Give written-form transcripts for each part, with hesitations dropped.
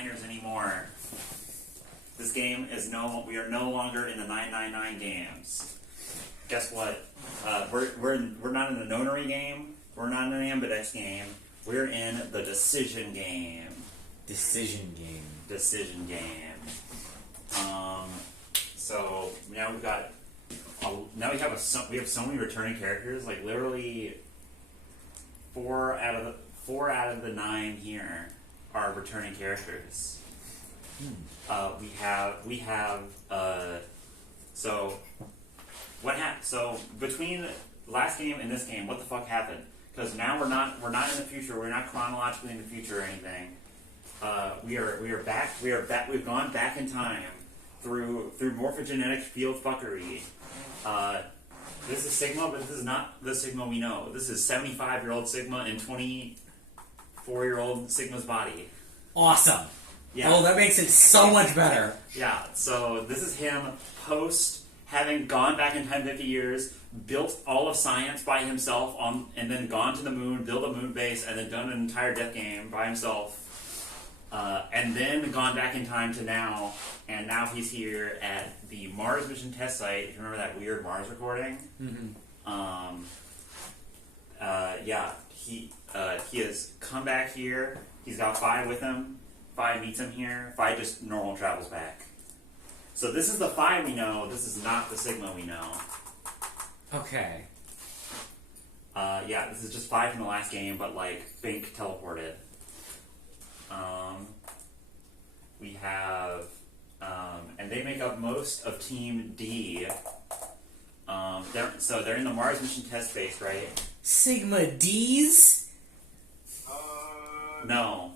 999ers anymore. This game is we are no longer in the 999 games. Guess what? We're not in the Nonary game. We're not in an Ambidex game. We're in the decision game. Decision game. Decision game. So now we've got. Now we have so many returning characters. Like literally, four out of the 9 here are returning characters. We have. So what happened? So between last game and this game, what the fuck happened? Because now we're not in the future. We're not chronologically in the future or anything. We are back. We've gone back in time through morphogenetic field fuckery. This is Sigma, but this is not the Sigma we know. This is 75-year-old Sigma in 24-year-old Sigma's body. Awesome. Yeah. Oh, that makes it so much better. Yeah. So this is him post having gone back in time 50 years, built all of science by himself and then gone to the moon, built a moon base, and then done an entire death game by himself. And then gone back in time to now, and now he's here at the Mars mission test site. If you remember that weird Mars recording? Mm-hmm. He has come back here. He's got Phi with him. Phi meets him here. Phi just normal travels back. So this is the Phi we know. This is not the Sigma we know. Okay. This is just Phi from the last game, but like Bink teleported. We have, and they make up most of Team D. They're in the Mars mission test base, right? Sigma D's? No.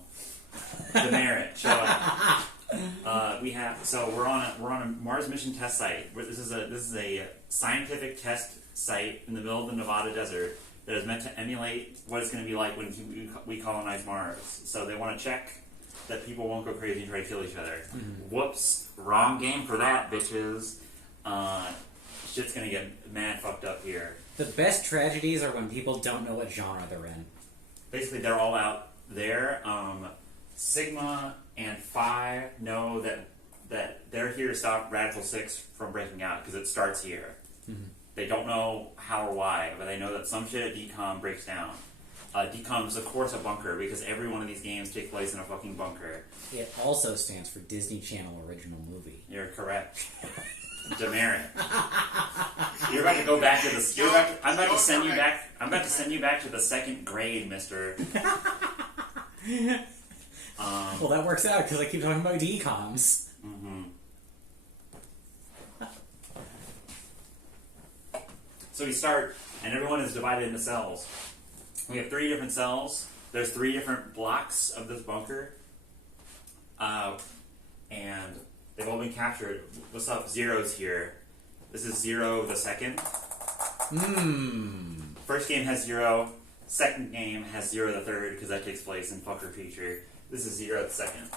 Demerit, show up. We're on a Mars mission test site. This is a scientific test site in the middle of the Nevada desert that is meant to emulate what it's going to be like when we colonize Mars. So they want to check that people won't go crazy and try to kill each other. Mm-hmm. Whoops, wrong game for that, bitches. Shit's going to get mad fucked up here. The best tragedies are when people don't know what genre they're in. Basically, they're all out there. Sigma and Phi know that they're here to stop Radical 6 from breaking out because it starts here. Mm-hmm. They don't know how or why, but they know that some shit at DCOM breaks down. DCOM is, of course, a bunker because every one of these games takes place in a fucking bunker. It also stands for Disney Channel Original Movie. You're correct. Demerit. You're about to go back to the. I'm about to send you back. I'm about to send you back to the 2nd grade, Mister. Well, that works out because I keep talking about DCOMs. Mm-hmm. So we start, and everyone is divided into cells. We have 3 different cells. There's 3 different blocks of this bunker. And they've all been captured. What's up? Zero's here. This is Zero the second. First game has 0. Second game has 0 the third, because that takes place in Fucker Feature. This is 0 the second.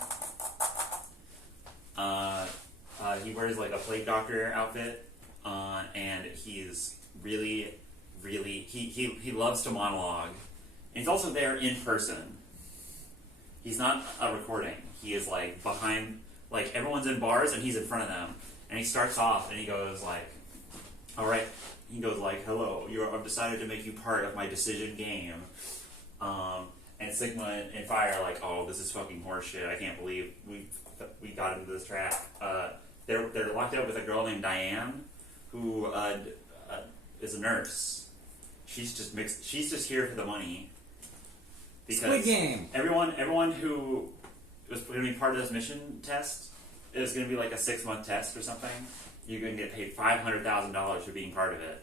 He wears like a plague doctor outfit, and he's really, he loves to monologue. And he's also there in person. He's not a recording. He is like behind, like everyone's in bars and he's in front of them. And he starts off and he goes like, alright, he goes like, hello, I've decided to make you part of my decision game. And Sigma and Phi are like, oh, this is fucking horseshit. I can't believe we got into this trap. They're locked up with a girl named Diane, who is a nurse. She's just here for the money. Because Squid Game. Everyone who was going to be part of this mission test is going to be like a 6-month test or something. You're going to get paid $500,000 for being part of it.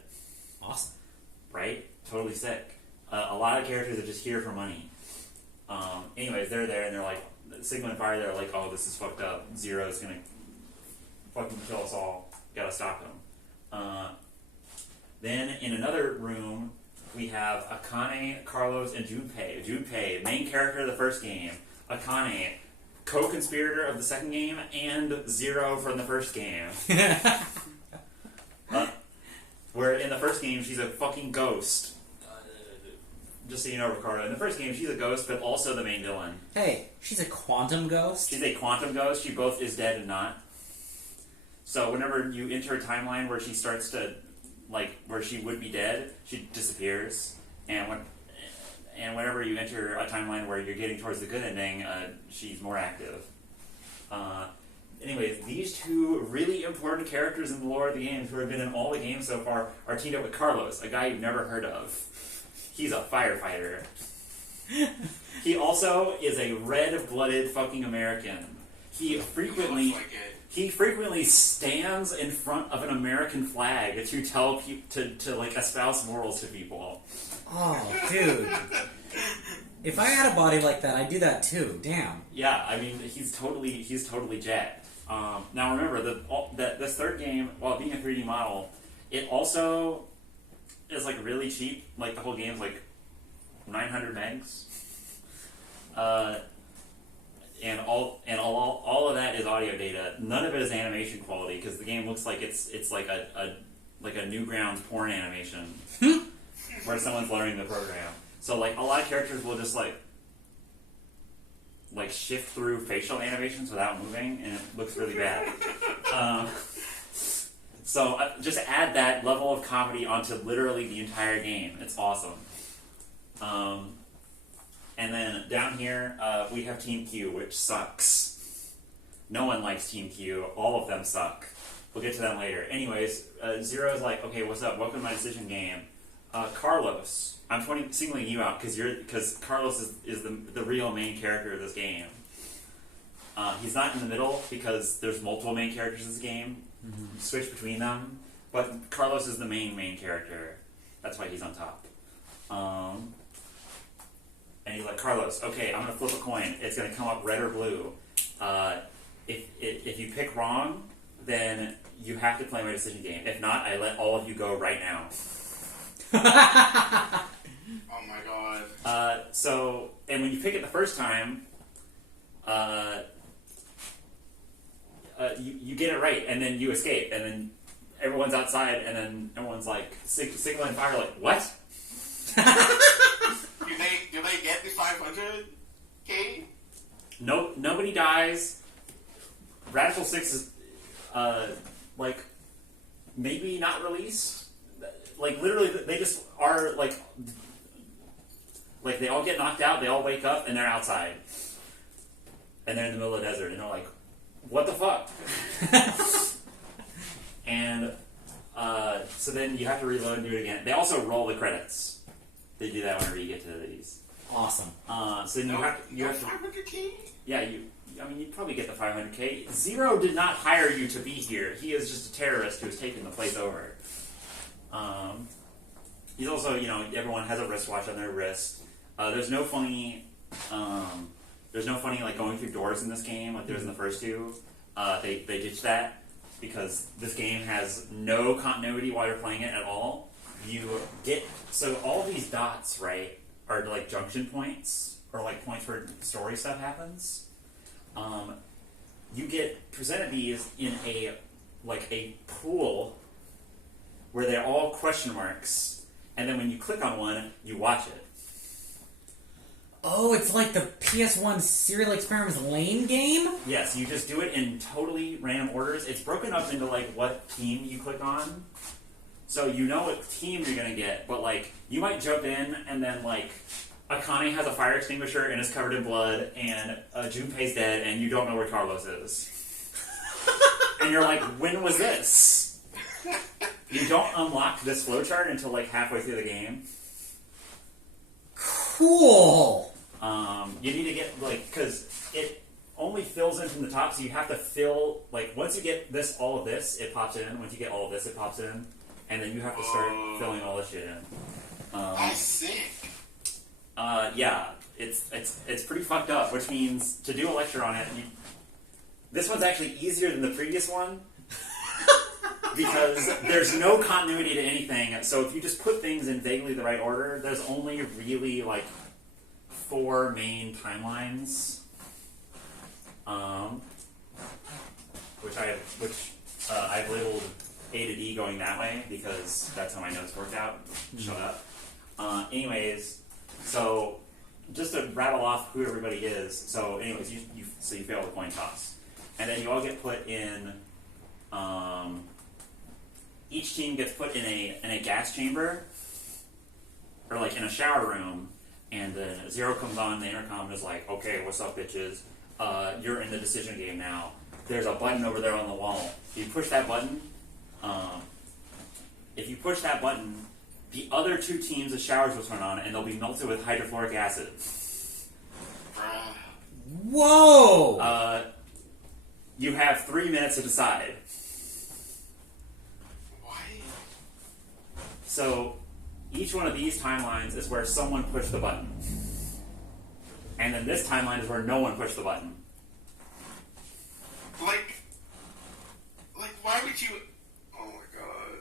Awesome. Right? Totally sick. A lot of characters are just here for money. Anyways, they're there and they're like, Sigma and Fire, they're like, oh, this is fucked up. Zero's going to fucking kill us all. Gotta stop him. Then in another room, we have Akane, Carlos, and Junpei. Junpei, main character of the first game. Akane, co-conspirator of the second game, and Zero from the first game. Where in the first game, she's a fucking ghost. just so you know, Ricardo, in the first game, she's a ghost, but also the main villain. Hey, she's a quantum ghost? She's a quantum ghost. She both is dead and not. So whenever you enter a timeline where she starts to, where she would be dead, she disappears. And whenever you enter a timeline where you're getting towards the good ending, she's more active. Anyways, these two really important characters in the lore of the games who have been in all the games so far are teamed up with Carlos, a guy you've never heard of. He's a firefighter. He also is a red-blooded fucking American. He frequently stands in front of an American flag to tell to espouse morals to people. Oh, dude. If I had a body like that, I'd do that too. Damn. Yeah, I mean, he's totally jacked. Now remember, this third game, while being a 3D model, it also is really cheap. The whole game's 900 megs. And all of that is audio data. None of it is animation quality because the game looks like it's like a Newgrounds porn animation where someone's learning the program. So a lot of characters will just shift through facial animations without moving, and it looks really bad. So just add that level of comedy onto literally the entire game. It's awesome. And then down here, we have Team Q, which sucks. No one likes Team Q. All of them suck. We'll get to them later. Anyways, Zero's okay, what's up? Welcome to my decision game. Carlos, I'm singling you out because Carlos is the real main character of this game. He's not in the middle because there's multiple main characters in this game. Mm-hmm. You switch between them, but Carlos is the main character. That's why he's on top. And he's like, Carlos, okay, I'm gonna flip a coin. It's gonna come up red or blue. If you pick wrong, then you have to play my decision game. If not, I let all of you go right now. Oh my god. And when you pick it the first time, you get it right, and then you escape, and then everyone's outside, and then everyone's signaling fire, what? Do they get the 500K? No, nobody dies. Radical 6 is, maybe not released. Literally, they just are, they all get knocked out, they all wake up, and they're outside. And they're in the middle of the desert, and they're like, what the fuck? And, so then you have to reload and do it again. They also roll the credits. They do that whenever you get to these. Awesome. So then you have to... 500K? Yeah, you'd probably get the 500K. Zero did not hire you to be here. He is just a terrorist who has taken the place over. He's also, everyone has a wristwatch on their wrist. There's no funny going through doors in this game like there was in the first two. They ditched that because this game has no continuity while you're playing it at all. So all these dots, right, are junction points or points where story stuff happens. You get presented these in a pool where they're all question marks, and then when you click on one, you watch it. Oh, it's like the PS1 Serial Experiments Lane game? Yes, you just do it in totally random orders. It's broken up into what team you click on. So you know what team you're gonna get, but you might jump in and then Akane has a fire extinguisher and is covered in blood, and Junpei's dead, and you don't know where Carlos is. And you're like, when was this? You don't unlock this flowchart until halfway through the game. Cool. You need to get because it only fills in from the top, so you have to fill once you get all of this, it pops in. Once you get all of this, it pops in. And then you have to start filling all this shit in. That's sick. Yeah, it's pretty fucked up. Which means to do a lecture on it, this one's actually easier than the previous one because there's no continuity to anything. So if you just put things in vaguely the right order, there's only really 4 main timelines, which I've labeled A to D going that way because that's how my notes worked out. Shut up. Anyways, So, just to rattle off who everybody is. So, anyways, you fail the coin toss, and then you all get put in. Each team gets put in a gas chamber, or like in a shower room, and then Zero comes on the intercom and is like, "Okay, what's up, bitches? You're in the decision game now. There's a button over there on the wall. If you push that button, the other two teams' the showers will turn on, and they'll be melted with hydrofluoric acid." Whoa! You have 3 minutes to decide. Why? So, each one of these timelines is where someone pushed the button. And then this timeline is where no one pushed the button. Like, why would you... Oh my god.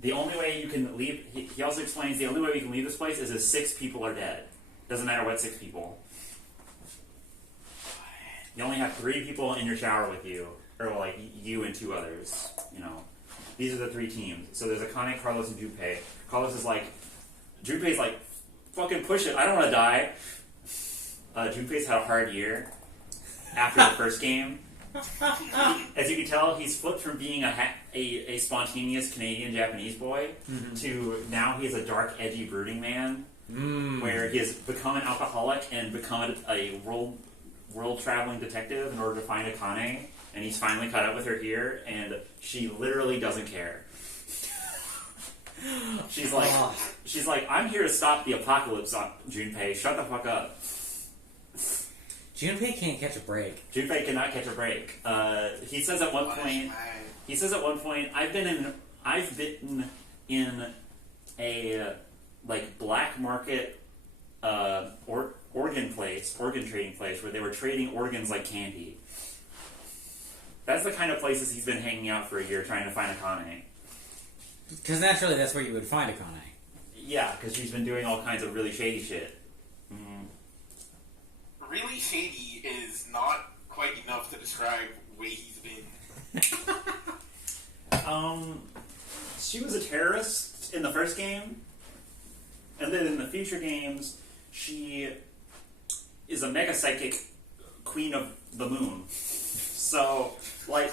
The only way you can leave... He also explains the only way we can leave this place is if 6 people are dead. Doesn't matter what 6 people. You only have 3 people in your shower with you. Or, like, you and 2 others. You know. These are the 3 teams. So there's Akane, Carlos, and Junpei. Carlos is like... Junpei's like, fucking push it. I don't want to die. Junpei's had a hard year after the first game. As you can tell, he's flipped from being a spontaneous Canadian-Japanese boy to now he's a dark, edgy, brooding man, where he has become an alcoholic and become a world-traveling detective in order to find Akane, and he's finally caught up with her here, and she literally doesn't care. She's like, I'm here to stop the apocalypse, Junpei. Shut the fuck up. Junpei can't catch a break. Junpei cannot catch a break. He says at one point, I've been in a like black market organ trading place where they were trading organs like candy. That's the kind of places he's been hanging out for a year trying to find Akane. Because naturally, that's where you would find Akane. Yeah, because she's been doing all kinds of really shady shit. Really shady is not quite enough to describe where he's been. She was a terrorist in the first game, and then in the future games, she is a mega psychic queen of the moon. So, like,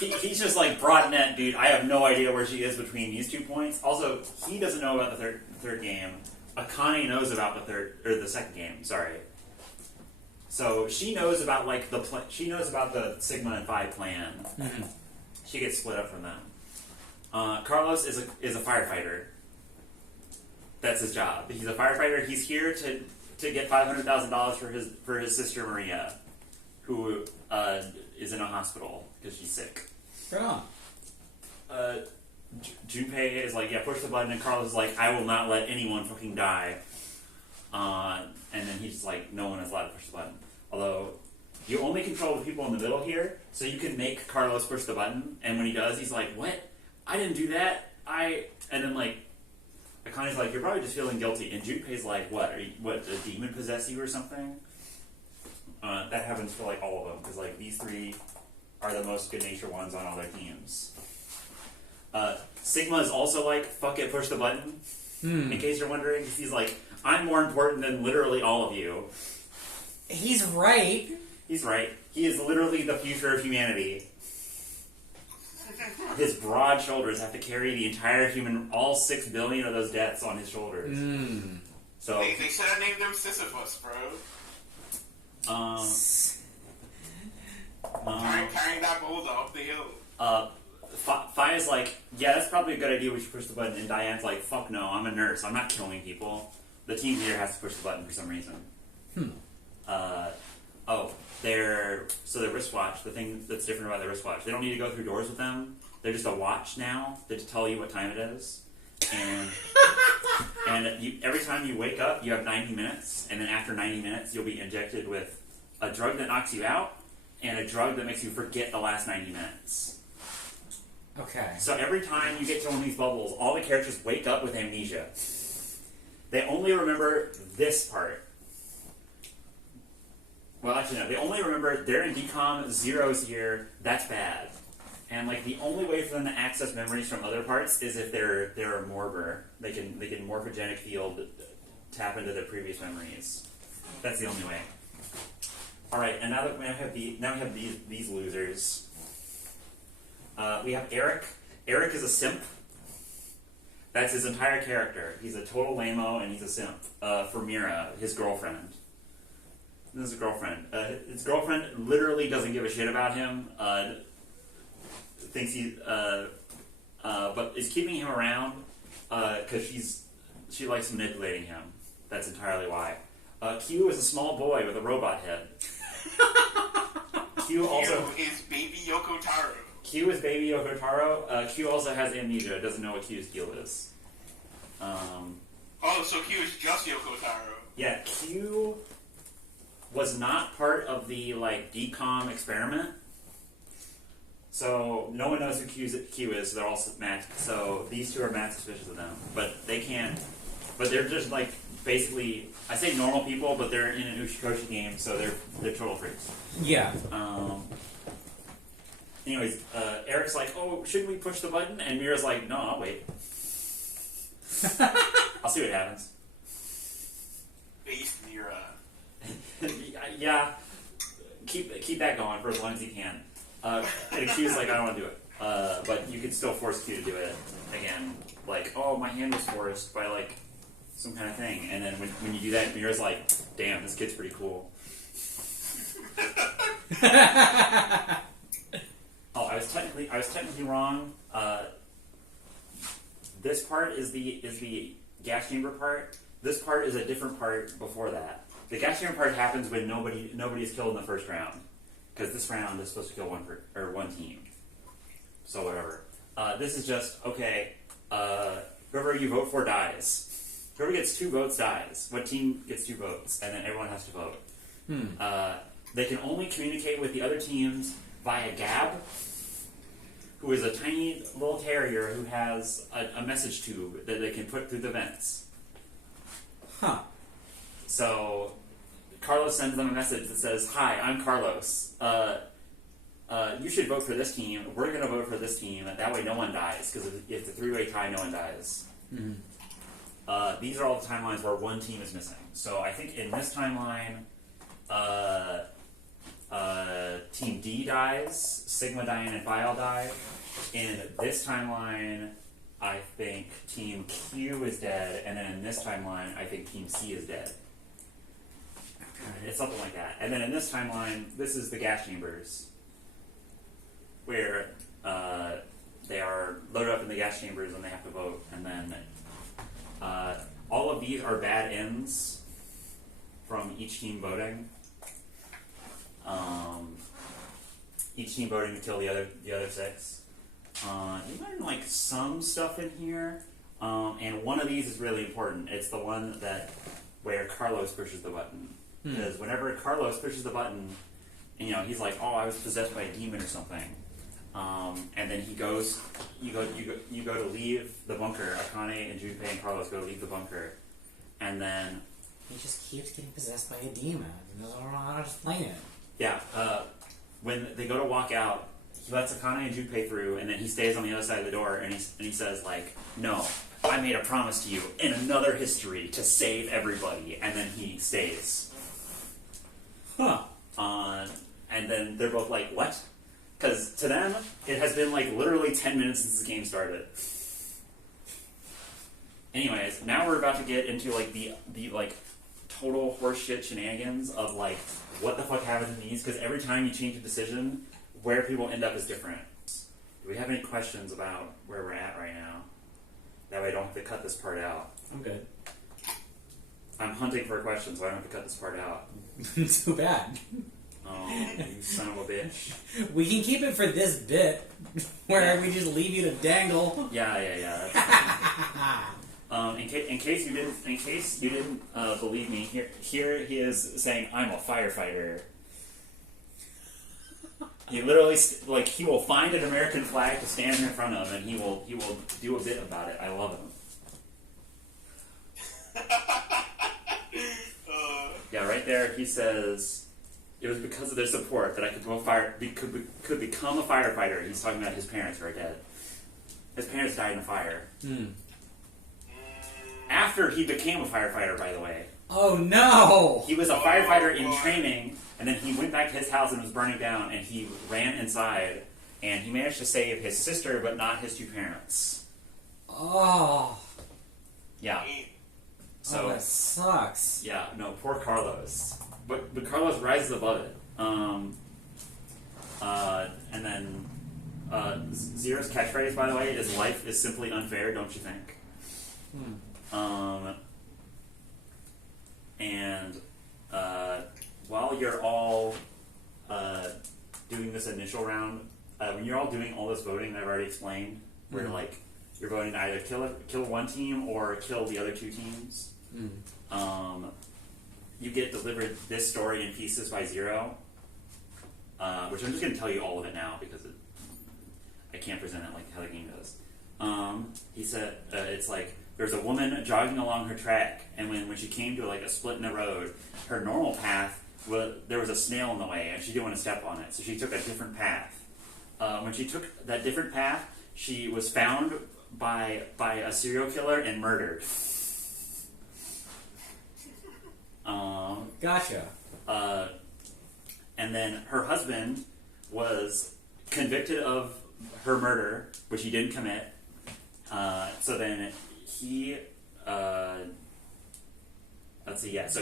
he's just like, broad net, dude. I have no idea where she is between these 2 points. Also, he doesn't know about the third game. Akane knows about the second game. Sorry. So she knows about like she knows about the Sigma and Phi plan. Mm-hmm. She gets split up from them. Carlos is a firefighter. That's his job. He's a firefighter. He's here to get $500,000 for his sister Maria, who is in a hospital because she's sick. Right on. Junpei is like, yeah, push the button, and Carlos is like, I will not let anyone fucking die. And then he's like, no one is allowed to push the button. Although, you only control the people in the middle here, so you can make Carlos push the button, and when he does, he's like, what? I didn't do that. And then like, Akane's like, you're probably just feeling guilty, and Junpei's like, what, a demon possess you or something? That happens for like all of them, because like, these 3 are the most good-natured ones on all their teams. Sigma is also like, fuck it, push the button. In case you're wondering, he's like, I'm more important than literally all of you. He's right. He's right. He is literally the future of humanity. His broad shoulders have to carry the entire all 6 billion of those deaths on his shoulders. So they should have named him Sisyphus, bro. Carrying that boulder up the hill. Phi is like, yeah, that's probably a good idea, we should push the button. And Diane's like, fuck no, I'm a nurse, I'm not killing people. The team leader has to push the button for some reason. Their wristwatch, the thing that's different about their wristwatch, they don't need to go through doors with them. They're just a watch now. They just tell you what time it is. And every time you wake up, you have 90 minutes. And then after 90 minutes, you'll be injected with a drug that knocks you out and a drug that makes you forget the last 90 minutes. Okay. So every time you get to one of these bubbles, all the characters wake up with amnesia. They only remember this part. Well, actually, no. They only remember they're in decom, Zero's here, that's bad. And, like, the only way for them to access memories from other parts is if they're a morpher. They can morphogenic field tap into their previous memories. That's the only way. All right, and now we have these losers. We have Eric. Eric is a simp. That's his entire character. He's a total lame-o, and he's a simp for Mira, his girlfriend. This is a girlfriend. His girlfriend literally doesn't give a shit about him. Thinks but is keeping him around because she likes manipulating him. That's entirely why. Q is a small boy with a robot head. Q is baby Yoko Taro. Q is baby Yoko Taro. Q also has amnesia. Doesn't know what Q's deal is. So Q is just Yoko Taro. Yeah, Q was not part of the decom experiment. So no one knows who Q is. They're all mad. So these two are mad suspicious of them, but they can't. But they're just basically, I say normal people, but they're in an Ushikoshi game, so they're total freaks. Yeah. Anyways, Eric's like, oh, shouldn't we push the button? And Mira's like, no, I'll wait. I'll see what happens. Base Mira. Yeah, keep that going for as long as you can. And Q's like, I don't want to do it. But you could still force Q to do it again. Oh, my hand was forced by some kind of thing. And then when you do that, Mira's like, damn, this kid's pretty cool. Oh, I was technically wrong. This part is the gas chamber part. This part is a different part before that. The gas chamber part happens when nobody is killed in the first round, because this round is supposed to kill one team. So whatever. This is just okay. Whoever you vote for dies. Whoever gets 2 votes dies. What team gets 2 votes, and then everyone has to vote. They can only communicate with the other teams via Gab, who is a tiny little terrier who has a message tube that they can put through the vents. Huh. So Carlos sends them a message that says, "Hi, I'm Carlos. You should vote for this team. We're going to vote for this team. That way no one dies, because if it's a 3-way tie, no one dies." Mm-hmm. These are all the timelines where one team is missing. So I think in this timeline, Team D dies, Sigma, Diane, and File die. In this timeline, I think Team Q is dead, and then in this timeline, I think Team C is dead. It's something like that. And then in this timeline, this is the gas chambers, where they are loaded up in the gas chambers and they have to vote. And then all of these are bad ends from each team voting. Each team voting to kill the other 6. You learn some stuff in here, and one of these is really important. It's the one where Carlos pushes the button, because whenever Carlos pushes the button, and, he's like, "Oh, I was possessed by a demon or something," and then you go to leave the bunker. Akane and Junpei and Carlos go to leave the bunker, and then he just keeps getting possessed by a demon. I don't know how to explain it. Yeah, when they go to walk out, he lets Akane and Junpei through, and then he stays on the other side of the door, and he says, "No, I made a promise to you in another history to save everybody," and then he stays. Huh. And then they're both like, "What?" Because to them, it has been literally 10 minutes since the game started. Anyways, now we're about to get into the total horseshit shenanigans of what the fuck happens in these, because every time you change a decision, where people end up is different. Do we have any questions about where we're at right now? That way I don't have to cut this part out. I'm good. I'm hunting for a question, so I don't have to cut this part out. Too bad. Oh, you son of a bitch. We can keep it for this bit, where we just leave you to dangle. Yeah. That's in case you didn't believe me, here he is saying, "I'm a firefighter." He literally he will find an American flag to stand in front of, and he will do a bit about it. I love him. Yeah, right there he says, "It was because of their support that I could become a firefighter." He's talking about his parents who are dead. His parents died in a fire. after he became a firefighter, by the way. Oh no! He was a firefighter in training, and then he went back to his house and was burning down, and he ran inside, and he managed to save his sister, but not his two parents. Oh. Yeah. So that sucks. yeah, no, poor Carlos. But Carlos rises above it. And then Zero's catchphrase, by the way, is "Life is simply unfair, don't you think?" And while you're all doing this initial round, when you're all doing all this voting that I've already explained, where like you're voting to either kill one team or kill the other two teams, you get delivered this story in pieces by Zero, which I'm just going to tell you all of it now because I can't present it like how the game does. He said it's like there's a woman jogging along her track, and when she came to like a split in the road, her normal path there was a snail in the way, and she didn't want to step on it, so she took a different path. When she took that different path, she was found by a serial killer and murdered. Gotcha. And then her husband was convicted of her murder, which he didn't commit. So then he, so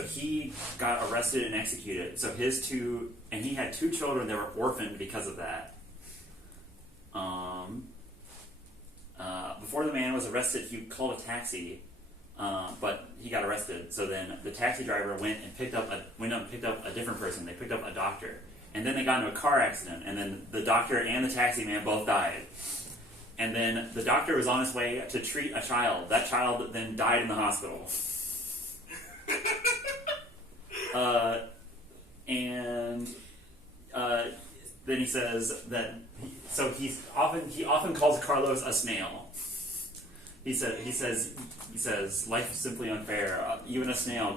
he got arrested and executed. So he had two children that were orphaned because of that. Before the man was arrested, he called a taxi, but he got arrested. So then the taxi driver went and picked up a different person. They picked up a doctor, and then they got into a car accident. And then the doctor and the taxi man both died. And then the doctor was on his way to treat a child. That child then died in the hospital. Then he says that. So he often calls Carlos a snail. He says life is simply unfair. Even a snail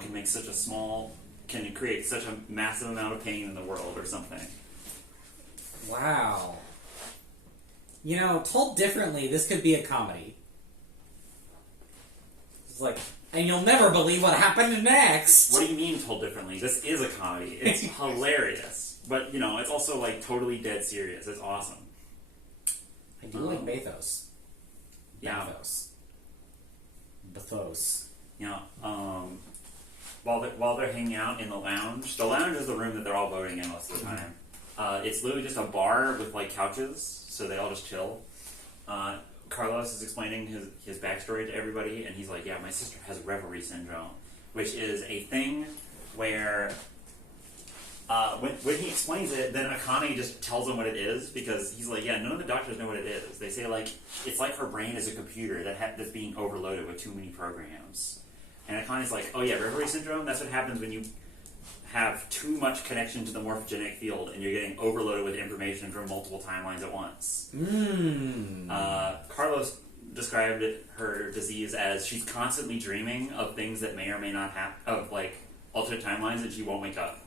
can create such a massive amount of pain in the world, or something. Wow. You know, told differently, this could be a comedy. It's like, and you'll never believe what happened next. What do you mean told differently? This is a comedy. It's hilarious. But, it's also, like, totally dead serious. It's awesome. I do like bathos. Yeah. Bathos. While they're hanging out in the lounge is the room that they're all voting in most of the time. It's literally just a bar with, like, couches, so they all just chill. Carlos is explaining his backstory to everybody, and he's like, yeah, my sister has reverie syndrome, which is a thing where... when he explains it, then Akane just tells him what it is, because he's like, yeah, none of the doctors know what it is. They say, like, it's like her brain is a computer that's being overloaded with too many programs. And Akane's like, oh yeah, reverie syndrome, that's what happens when you have too much connection to the morphogenic field and you're getting overloaded with information from multiple timelines at once. Carlos described her disease as she's constantly dreaming of things that may or may not happen, of, like, alternate timelines, and she won't wake up.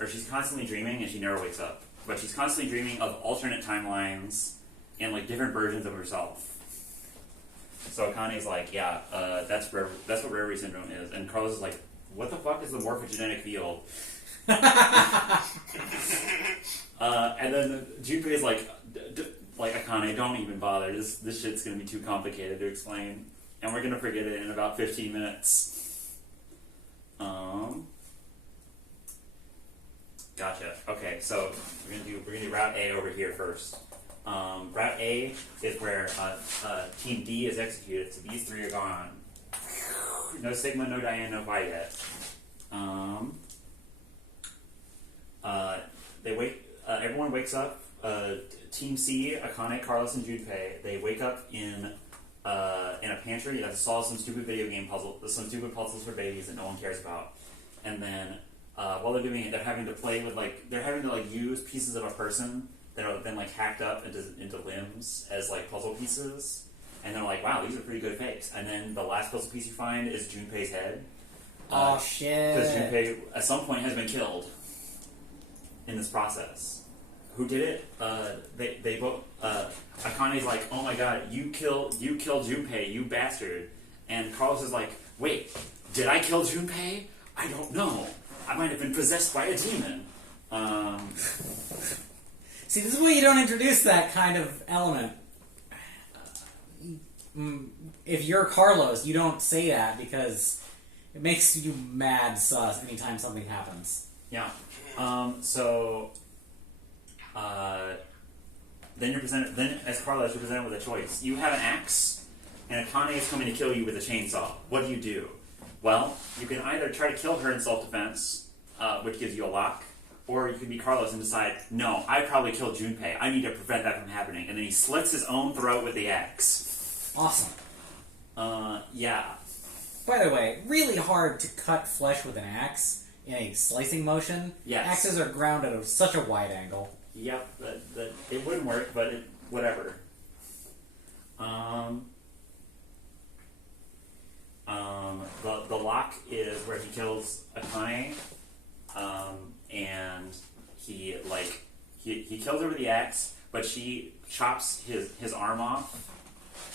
Or she's constantly dreaming and she never wakes up. But she's constantly dreaming of alternate timelines and, like, different versions of herself. So Akane's like, yeah, that's what reverie syndrome is. And Carlos is like, what the fuck is the morphogenetic field? And then Junpei's like, Akane, don't even bother. This shit's gonna be too complicated to explain. And we're gonna forget it in about 15 minutes. Gotcha. Okay, so we're gonna do Route A over here first. Route A is where Team D is executed, so these three are gone. No Sigma, no Diane, no Vi yet. Everyone wakes up. Team C, Akane, Carlos, and Junpei, they wake up in a pantry that solves some stupid video game some stupid puzzles for babies that no one cares about. And then while they're doing it, they're having to use pieces of a person that have been, like, hacked up into limbs as, like, puzzle pieces. And they're like, wow, these are pretty good fakes. And then the last puzzle piece you find is Junpei's head. Oh, shit. Because Junpei, at some point, has been killed in this process. Who did it? They both... Akane's like, oh my god, you killed Junpei, you bastard. And Carlos is like, wait, did I kill Junpei? I don't know. I might have been possessed by a demon. See, this is why you don't introduce that kind of element. If you're Carlos, you don't say that because it makes you mad sus anytime something happens. Yeah. Then you're presented. Then, as Carlos, you're presented with a choice. You have an axe, and Akane is coming to kill you with a chainsaw. What do? Well, you can either try to kill her in self-defense, which gives you a lock, or you can be Carlos and decide, no, I probably killed Junpei. I need to prevent that from happening. And then he slits his own throat with the axe. Awesome. Yeah. By the way, really hard to cut flesh with an axe in a slicing motion. Yes. Axes are ground at such a wide angle. Yep, that it wouldn't work, but whatever. The lock is where he kills Akane, and he kills her with the axe, but she chops his arm off,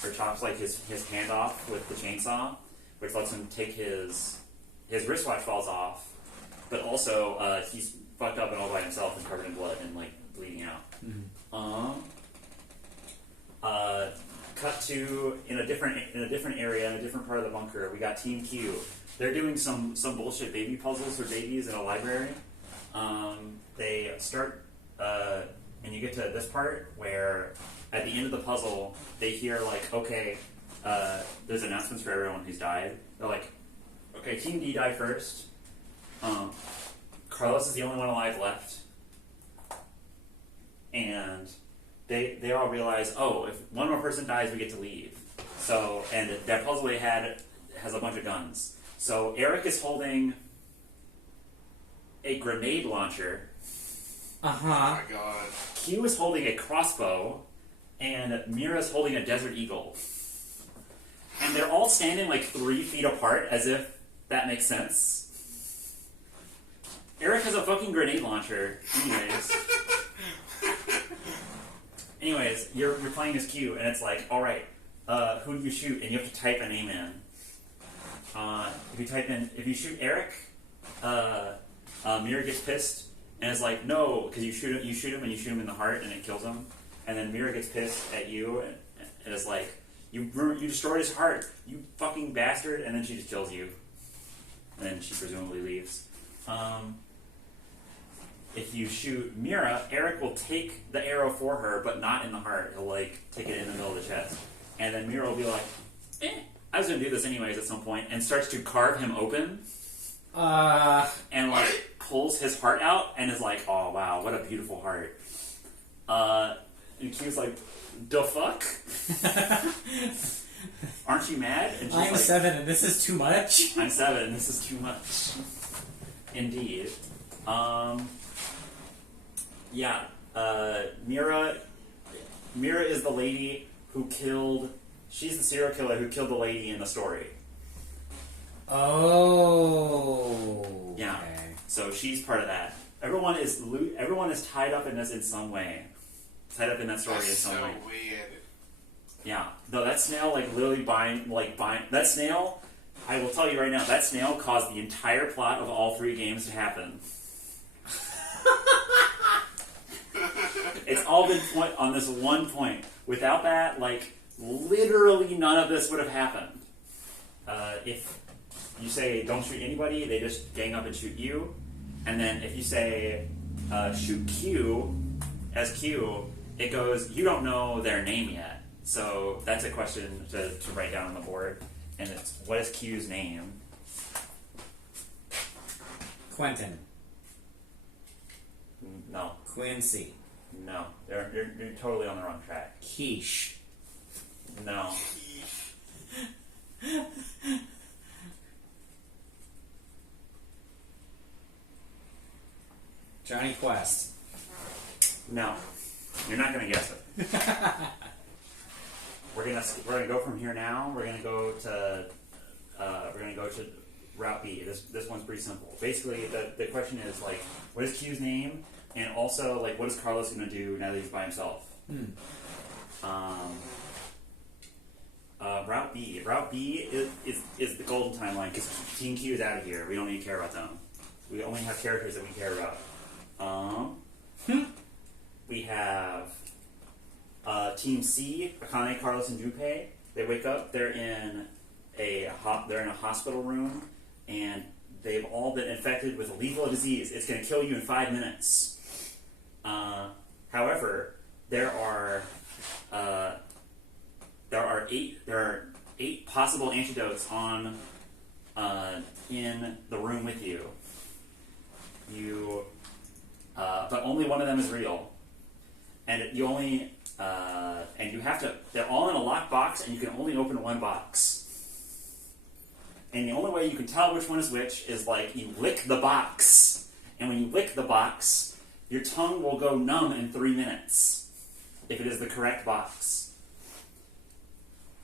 or chops his hand off with the chainsaw, which lets him take his wristwatch falls off, but also he's fucked up and all by himself and covered in blood and bleeding out. Mm-hmm. Cut to in a different area in a different part of the bunker. We got Team Q. They're doing some bullshit baby puzzles for babies in a library. They start and you get to this part where at the end of the puzzle they hear okay, there's announcements for everyone who's died. They're like, okay, Team D died first. Carlos is the only one alive left. And they all realize, oh, if one more person dies, we get to leave. So, and that puzzle they had has a bunch of guns. So Eric is holding a grenade launcher. Uh-huh. Oh my god. Q is holding a crossbow, and Mira's holding a Desert Eagle. And they're all standing 3 feet apart, as if that makes sense. Eric has a fucking grenade launcher. Anyways, you're playing as Q, and it's all right, who do you shoot? And you have to type a name in. If you shoot Eric, Mira gets pissed, and it's no, because you shoot him in the heart, and it kills him. And then Mira gets pissed at you, and it's you destroyed his heart, you fucking bastard, and then she just kills you. And then she presumably leaves. If you shoot Mira, Eric will take the arrow for her, but not in the heart. He'll take it in the middle of the chest. And then Mira will be I was going to do this anyways at some point, and starts to carve him open. And pulls his heart out, and is oh wow, what a beautiful heart. And Q's the fuck? Aren't you mad? And she's I'm 7 and this is too much. I'm 7 and this is too much. Indeed. Yeah. Mira is the lady who killed. She's the serial killer who killed the lady in the story. Oh. Yeah. Okay. So she's part of that. Everyone is tied up in this in some way. Tied up in that story in some way. Weird. Yeah. No, that snail literally bind that snail. I will tell you right now, that snail caused the entire plot of all 3 games to happen. It's all been on this one point. Without that, literally none of this would have happened. If you say don't shoot anybody, they just gang up and shoot you. And then if you say shoot Q as Q, it goes, you don't know their name yet. So that's a question to write down on the board. And it's, what is Q's name? Quentin. No. Quincy. No. You're totally on the wrong track. Quiche. No. Johnny Quest. No. You're not going to guess it. We're gonna go from here now. We're gonna go to Route B. This one's pretty simple. Basically, the question is what is Q's name, and also what is Carlos gonna do now that he's by himself? Route B. Route B is the golden timeline because Team Q is out of here. We don't need to care about them. We only have characters that we care about. We have Team C, Akane, Carlos, and Junpei. They wake up. They're in a hospital room, and they've all been infected with a lethal disease. It's going to kill you in 5 minutes. However, there are 8 possible antidotes on in the room with you. But only one of them is real, and you only and you have to. They're all in a locked box, and you can only open one box. And the only way you can tell which one is which is like you lick the box, and when you lick the box, your tongue will go numb in 3 minutes if it is the correct box.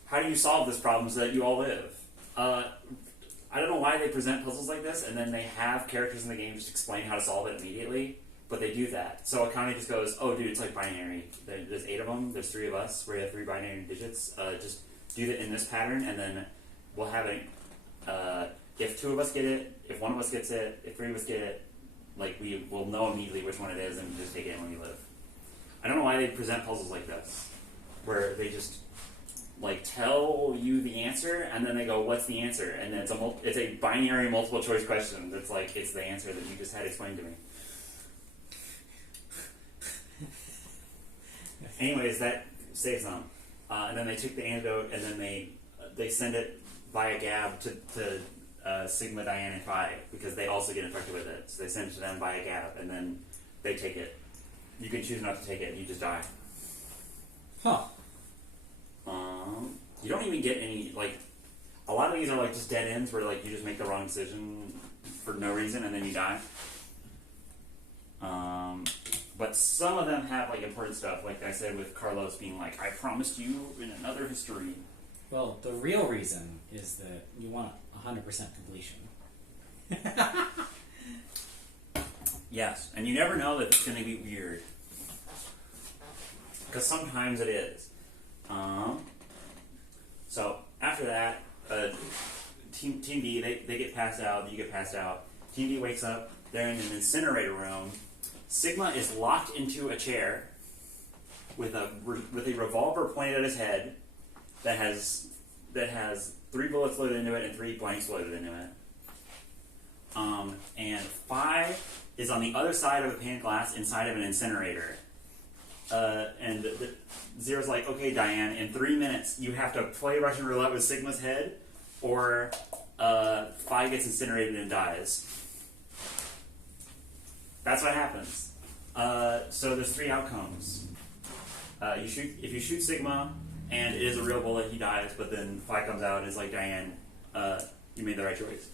How do you solve this problem so that you all live? I don't know why they present puzzles like this, and then they have characters in the game just explain how to solve it immediately, but they do that. So Akane just goes, oh dude, it's like binary. There's 8 of them, there's 3 of us, we have 3 binary digits. Just do it in this pattern, and then we'll have it. If 2 of us get it, if 1 of us gets it, if 3 of us get it, like we will know immediately which one it is and just take it when we live. I don't know why they present puzzles like this, where they just like tell you the answer and then they go, "What's the answer?" And then it's a binary multiple choice question. That's like it's the answer that you just had explained to me. Anyways, that saves them, and then they took the antidote and then they send it via Gab to Sigma, Diane, and Phi because they also get infected with it. So they send it to them via Gab, and then they take it. You can choose not to take it, and you just die. Huh. You don't even get any, like, a lot of these are like just dead ends where like you just make the wrong decision for no reason and then you die. But some of them have like important stuff, like I said with Carlos being like, I promised you in another history. Well, the real reason is that you want 100% completion. Yes, and you never know that it's going to be weird. Because sometimes it is. So, after that, Team D, they get passed out, you get passed out. Team D wakes up, they're in an incinerator room. Sigma is locked into a chair with a revolver pointed at his head that has 3 bullets loaded into it and 3 blanks loaded into it. And Phi is on the other side of a pane of glass inside of an incinerator. And Zero's like, okay, Diane, in 3 minutes you have to play Russian roulette with Sigma's head, or Phi gets incinerated and dies. That's what happens. So there's 3 outcomes. If you shoot Sigma and it is a real bullet, he dies, but then Phi comes out and is like, Diane, you made the right choice.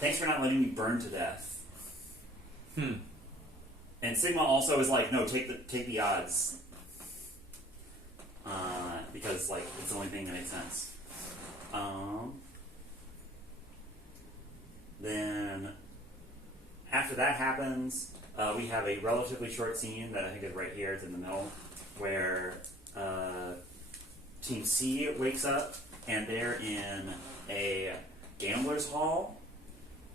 Thanks for not letting me burn to death. And Sigma also is like, no, take the odds. Because like it's the only thing that makes sense. Then after that happens, we have a relatively short scene that I think is right here, it's in the middle, where Team C wakes up and they're in a gambler's hall,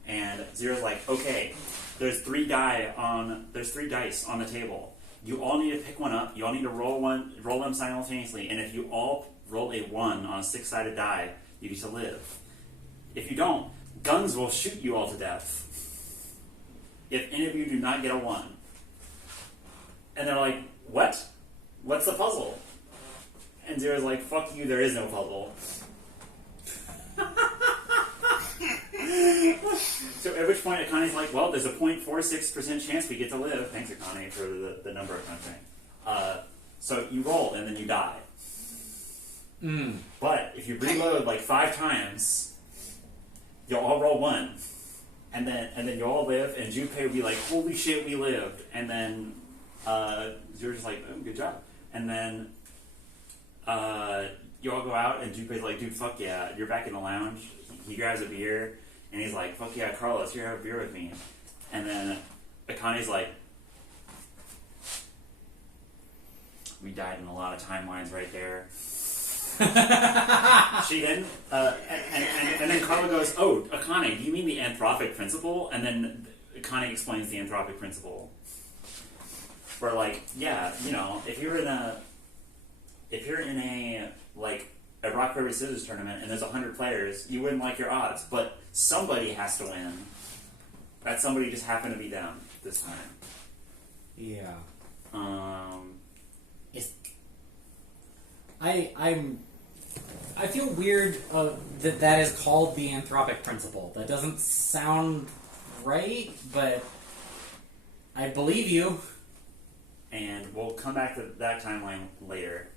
and Zero's like, okay, there's 3 dice on the table. You all need to pick one up. You all need to roll them simultaneously, and if you all roll a 1 on a 6-sided die, you get to live. If you don't, guns will shoot you all to death. If any of you do not get a 1. And they're like, what? What's the puzzle? And Zero's like, fuck you, there is no puzzle. So at which point Akane's like, well, there's a 0.46% chance we get to live. Thanks, Akane, for the number kind of thing. So you roll and then you die. But if you reload like 5 times, you'll all roll 1. And then you'll all live, and Junpei will be like, holy shit, we lived. And then Zero's just like, oh, good job. And then you all go out, and Junpei's like, dude, fuck yeah, you're back in the lounge. He grabs a beer, and he's like, fuck yeah, Carlos, here, have a beer with me. And then Akane's like, we died in a lot of timelines right there. She then, and then Carla goes, "Oh, Akane, do you mean the anthropic principle?" And then Akane explains the anthropic principle. Where, like, yeah, you know, if you're in a like a rock paper scissors tournament and there's 100 players, you wouldn't like your odds, but somebody has to win. That somebody just happened to be them this time. Yeah. It's I feel weird that is called the anthropic principle. That doesn't sound right, but I believe you. And we'll come back to that timeline later.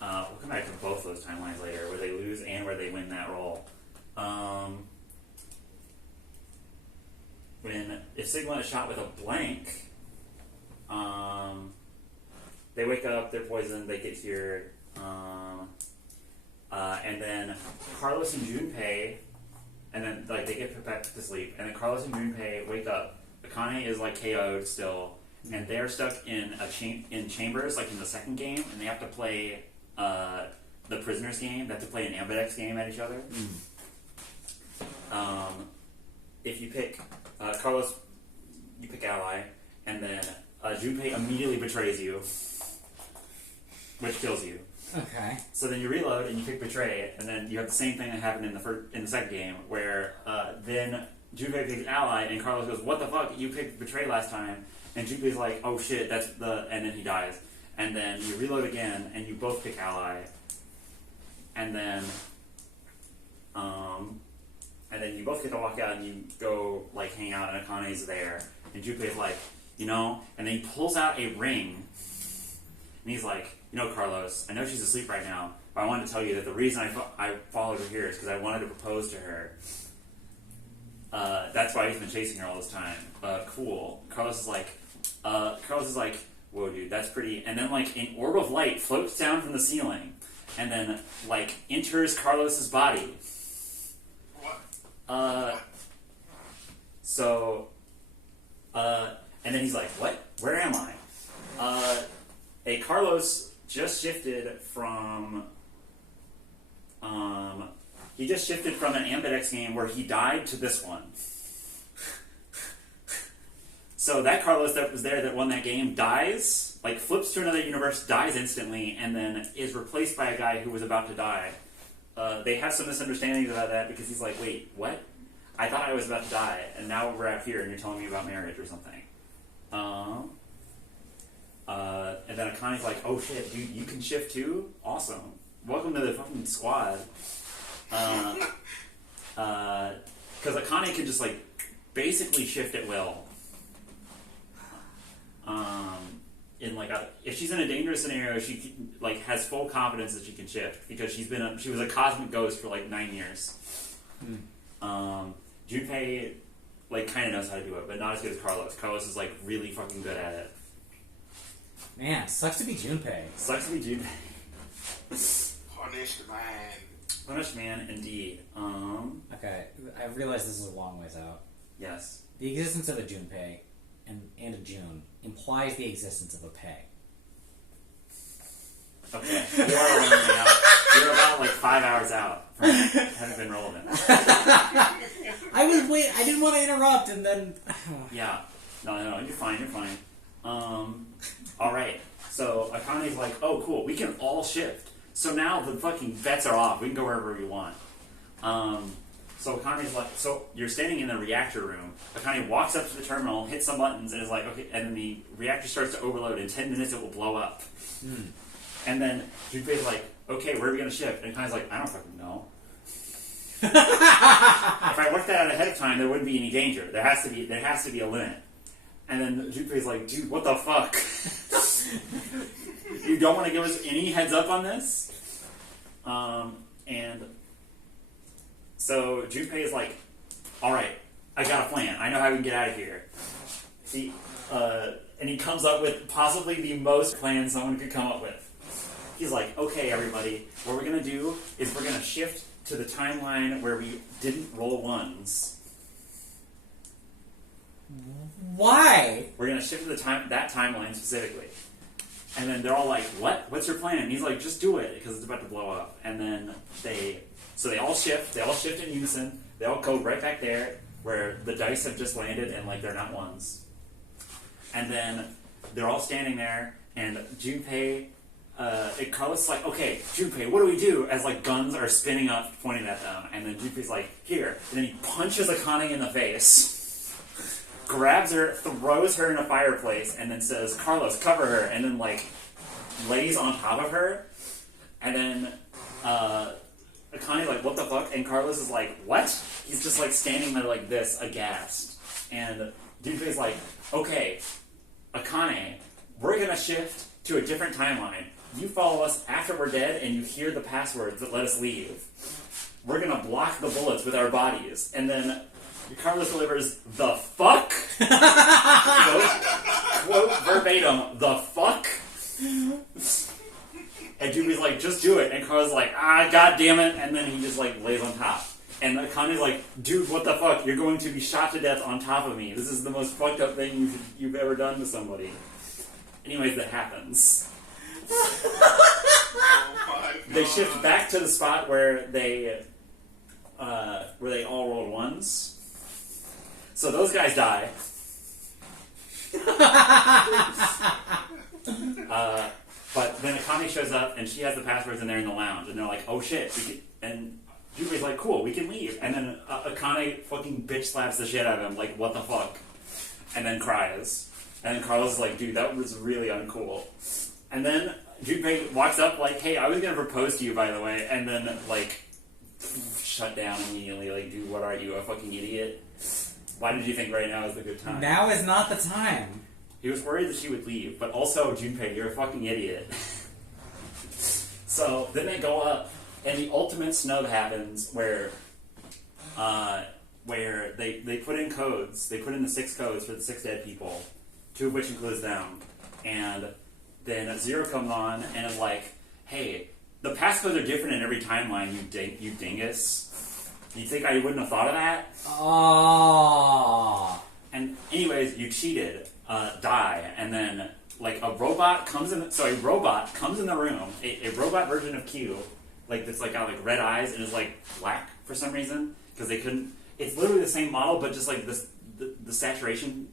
We'll come back to both those timelines later, where they lose and where they win that role. If Sigma is shot with a blank, they wake up, they're poisoned, they get cured, and then Carlos and Junpei, and then like they get put back to sleep, and then Carlos and Junpei wake up. Akane is like KO'd still, and they're stuck in in chambers, like in the second game, and they have to play the prisoners game. They have to play an ambidex game at each other. If you pick Carlos, you pick ally, and then Junpei immediately betrays you, which kills you. Okay. So then you reload and you pick betray, and then you have the same thing that happened in the second game, where then Junpei picks ally, and Carlos goes, "What the fuck? You picked betray last time." And Junpei's like, "Oh shit, that's the," and then he dies. And then you reload again, and you both pick ally, and then you both get to walk out, and you go like hang out, and Akane's there, and Junpei's like, you know, and then he pulls out a ring, and he's like, "You know, Carlos, I know she's asleep right now, but I wanted to tell you that the reason I followed her here is because I wanted to propose to her. That's why he's been chasing her all this time." Cool. Carlos is like, "Whoa, dude, that's pretty." And then like an orb of light floats down from the ceiling, and then like enters Carlos's body. And then he's like, "What? Where am I?" Carlos just shifted from an ambidex game where he died to this one. So that Carlos that was there that won that game dies, like flips to another universe, dies instantly, and then is replaced by a guy who was about to die. They have some misunderstandings about that because he's like, "Wait, what? I thought I was about to die, and now we're out here and you're telling me about marriage or something." And then Akane's like, "Oh shit, dude, you can shift too? Awesome. Welcome to the fucking squad." Because Akane can just like basically shift at will. If she's in a dangerous scenario, she like has full confidence that she can shift because she was a cosmic ghost for like 9 years. Junpei like kind of knows how to do it, but not as good as Carlos. Carlos is like really fucking good at it. Man, sucks to be Junpei. Sucks to be Junpei. Punished man. Punished man, indeed. Okay, I realize this is a long ways out. Yes. The existence of a Junpei and a June implies the existence of a Pei. Okay. You're about like 5 hours out from having been relevant. I didn't want to interrupt, and then... Yeah. No, you're fine. Alright. So, Akane's like, "Oh, cool, we can all shift. So now the fucking bets are off. We can go wherever we want." So Akane's like, so you're standing in the reactor room. Akane walks up to the terminal, hits some buttons, and is like, "Okay," and then the reactor starts to overload. In 10 minutes, it will blow up. And then Junpei's like, "Okay, where are we going to shift?" And Akane's like, "I don't fucking know." If I worked that out ahead of time, there wouldn't be any danger. There has to be a limit. And then Junpei's like, "Dude, what the fuck? You don't want to give us any heads up on this?" And so Junpei is like, "Alright, I got a plan. I know how we can get out of here." See, and he comes up with possibly the most plan someone could come up with. He's like, "Okay, everybody, what we're going to do is we're going to shift to the timeline where we didn't roll ones." Why? We're going to shift to that timeline specifically. And then they're all like, "What? What's your plan?" And he's like, "Just do it because it's about to blow up." And then they all shift. They all shift in unison. They all go right back there where the dice have just landed, and like they're not ones. And then they're all standing there, and Junpei, Carlos is like, "Okay, Junpei, what do we do?" As like guns are spinning up, pointing at them, and then Junpei's like, "Here," and then he punches Akane in the face, grabs her, throws her in a fireplace, and then says, "Carlos, cover her," and then like lays on top of her, and then Akane's like, "What the fuck?" And Carlos is like, "What?" He's just like standing there like this, aghast, and Junpei's like, "Okay, Akane, we're gonna shift to a different timeline. You follow us after we're dead, and you hear the passwords that let us leave. We're gonna block the bullets with our bodies." And then Carlos delivers, "The fuck?" quote verbatim, "The fuck?" And Junpei's like, "Just do it." And Carlos is like, "God damn it." And then he just like lays on top. And Akane's like, "Dude, what the fuck? You're going to be shot to death on top of me. This is the most fucked up thing you've ever done to somebody." Anyways, that happens. Oh my God. They shift back to the spot where they all rolled ones. So those guys die. But then Akane shows up and she has the passwords and they're in the lounge and they're like, "Oh shit!" And Junpei's like, "Cool, we can leave." And then Akane fucking bitch slaps the shit out of him, like, "What the fuck?" And then cries. And then Carlos is like, "Dude, that was really uncool." And then Junpei walks up like, "Hey, I was gonna propose to you, by the way," and then like shut down immediately. Like, "Dude, what are you, a fucking idiot? Why did you think right now is the good time?" Now is not the time. He was worried that she would leave, but also, "Junpei, you're a fucking idiot." So then they go up, and the ultimate snub happens where they put in codes. They put in the 6 codes for the 6 dead people, 2 of which includes them. And then Zero comes on and is like, "Hey, the passcodes are different in every timeline, you dingus. You think I wouldn't have thought of that?" Oh. And anyways, you cheated. Die. And then, like, a robot comes in the room, a robot version of Q, like, that's, like, got, like, red eyes and is, like, black for some reason, because they couldn't, it's literally the same model, but just, like, the saturation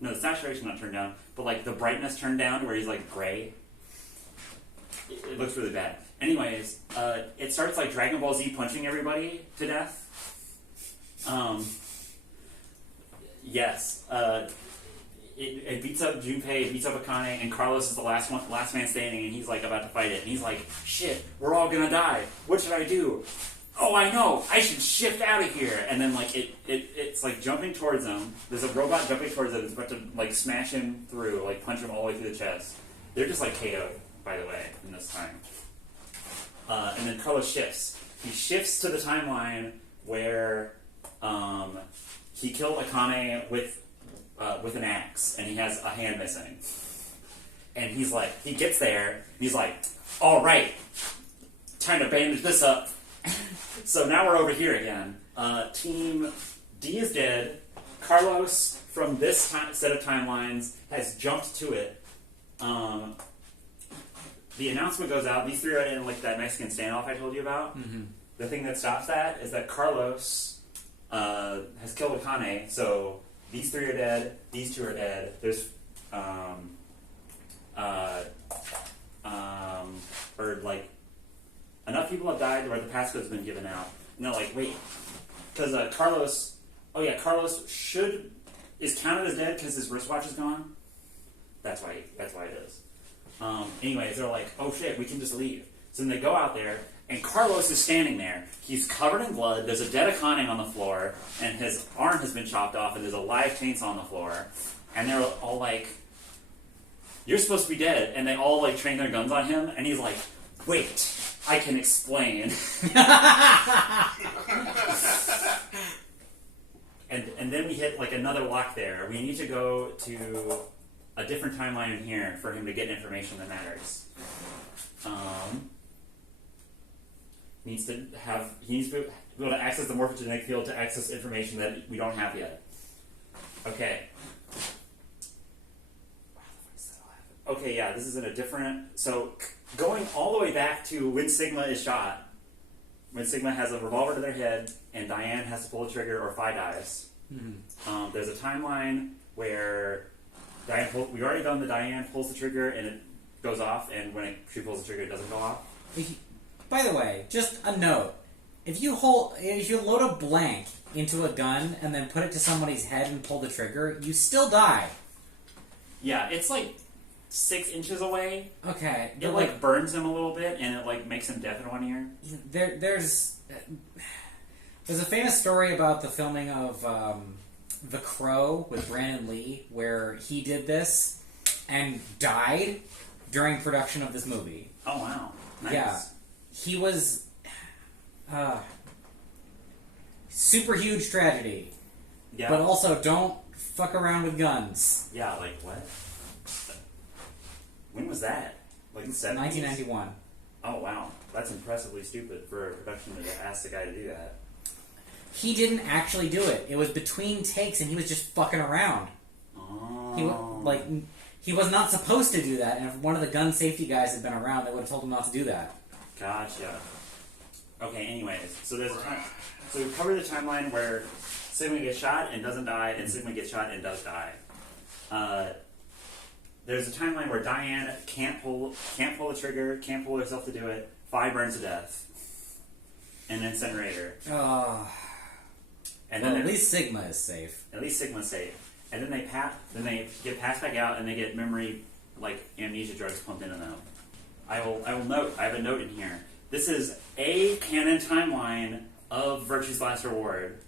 the saturation not turned down, but, like, the brightness turned down where he's, like, gray. It looks really bad. Anyways, it starts, like, Dragon Ball Z punching everybody to death. Yes. It beats up Junpei, it beats up Akane, and Carlos is the last man standing, and he's like about to fight it, and he's like, "Shit, we're all gonna die. What should I do? Oh, I know. I should shift out of here." And then like it's like jumping towards him. There's a robot jumping towards him. It's about to like smash him through, like punch him all the way through the chest. They're just like KO'd, by the way, in this time. And then Carlos shifts. He shifts to the timeline where he killed Akane with an axe, and he has a hand missing. And he's like, he gets there, and he's like, "All right, time to bandage this up." So now we're over here again. Team D is dead. Carlos, from this set of timelines, has jumped to it. The announcement goes out. These 3 are in like that Mexican standoff I told you about. Mm-hmm. The thing that stops that is that Carlos has killed Akane, so these 3 are dead, these 2 are dead. There's, or like, enough people have died where the passcode's been given out. And they're like, wait, because Carlos is counted as dead because his wristwatch is gone. That's why it is. Anyways, they're like, "Oh shit, we can just leave." So then they go out there, and Carlos is standing there. He's covered in blood. There's a dead Akane on the floor, and his arm has been chopped off, and there's a live chainsaw on the floor. And they're all like, "You're supposed to be dead." And they all like train their guns on him, and he's like, "Wait, I can explain." And then we hit like another lock there. We need to go to a different timeline in here for him to get information that matters. He needs to be able to access the morphogenetic field to access information that we don't have yet. Okay. okay, yeah, this is in a different. So going all the way back to when Sigma is shot, when Sigma has a revolver to their head and Diane has to pull the trigger or Phi dies. Mm-hmm. There's a timeline where we've already done the Diane pulls the trigger and it goes off, and when she pulls the trigger, it doesn't go off. By the way, just a note: if you load a blank into a gun and then put it to somebody's head and pull the trigger, you still die. Yeah, it's like 6 inches away. Okay, It like burns him a little bit, and it like makes him deaf in one ear. There's a famous story about the filming of The Crow with Brandon Lee, where he did this and died during production of this movie. Oh wow! Nice. Yeah, he was super huge tragedy. Yeah. But also, don't fuck around with guns. Yeah, like what? When was that? Like the 70s? 1991. Oh wow, that's impressively stupid for a production to ask the guy to do that. He didn't actually do it. It was between takes, and he was just fucking around. Oh. He was not supposed to do that, and if one of the gun safety guys had been around, they would have told him not to do that. Gotcha. Okay. Anyways, so there's a time. So we covered the timeline where Sigma gets shot and doesn't die, and Sigma gets shot and does die. There's a timeline where Diane can't pull the trigger, can't pull herself to do it. Phi burns to death, and an incinerator. And then at least Sigma is safe. At least Sigma's safe. And then they get passed back out, and they get memory, like amnesia drugs pumped into them. I will note. I have a note in here. This is a canon timeline of Virtue's Last Reward.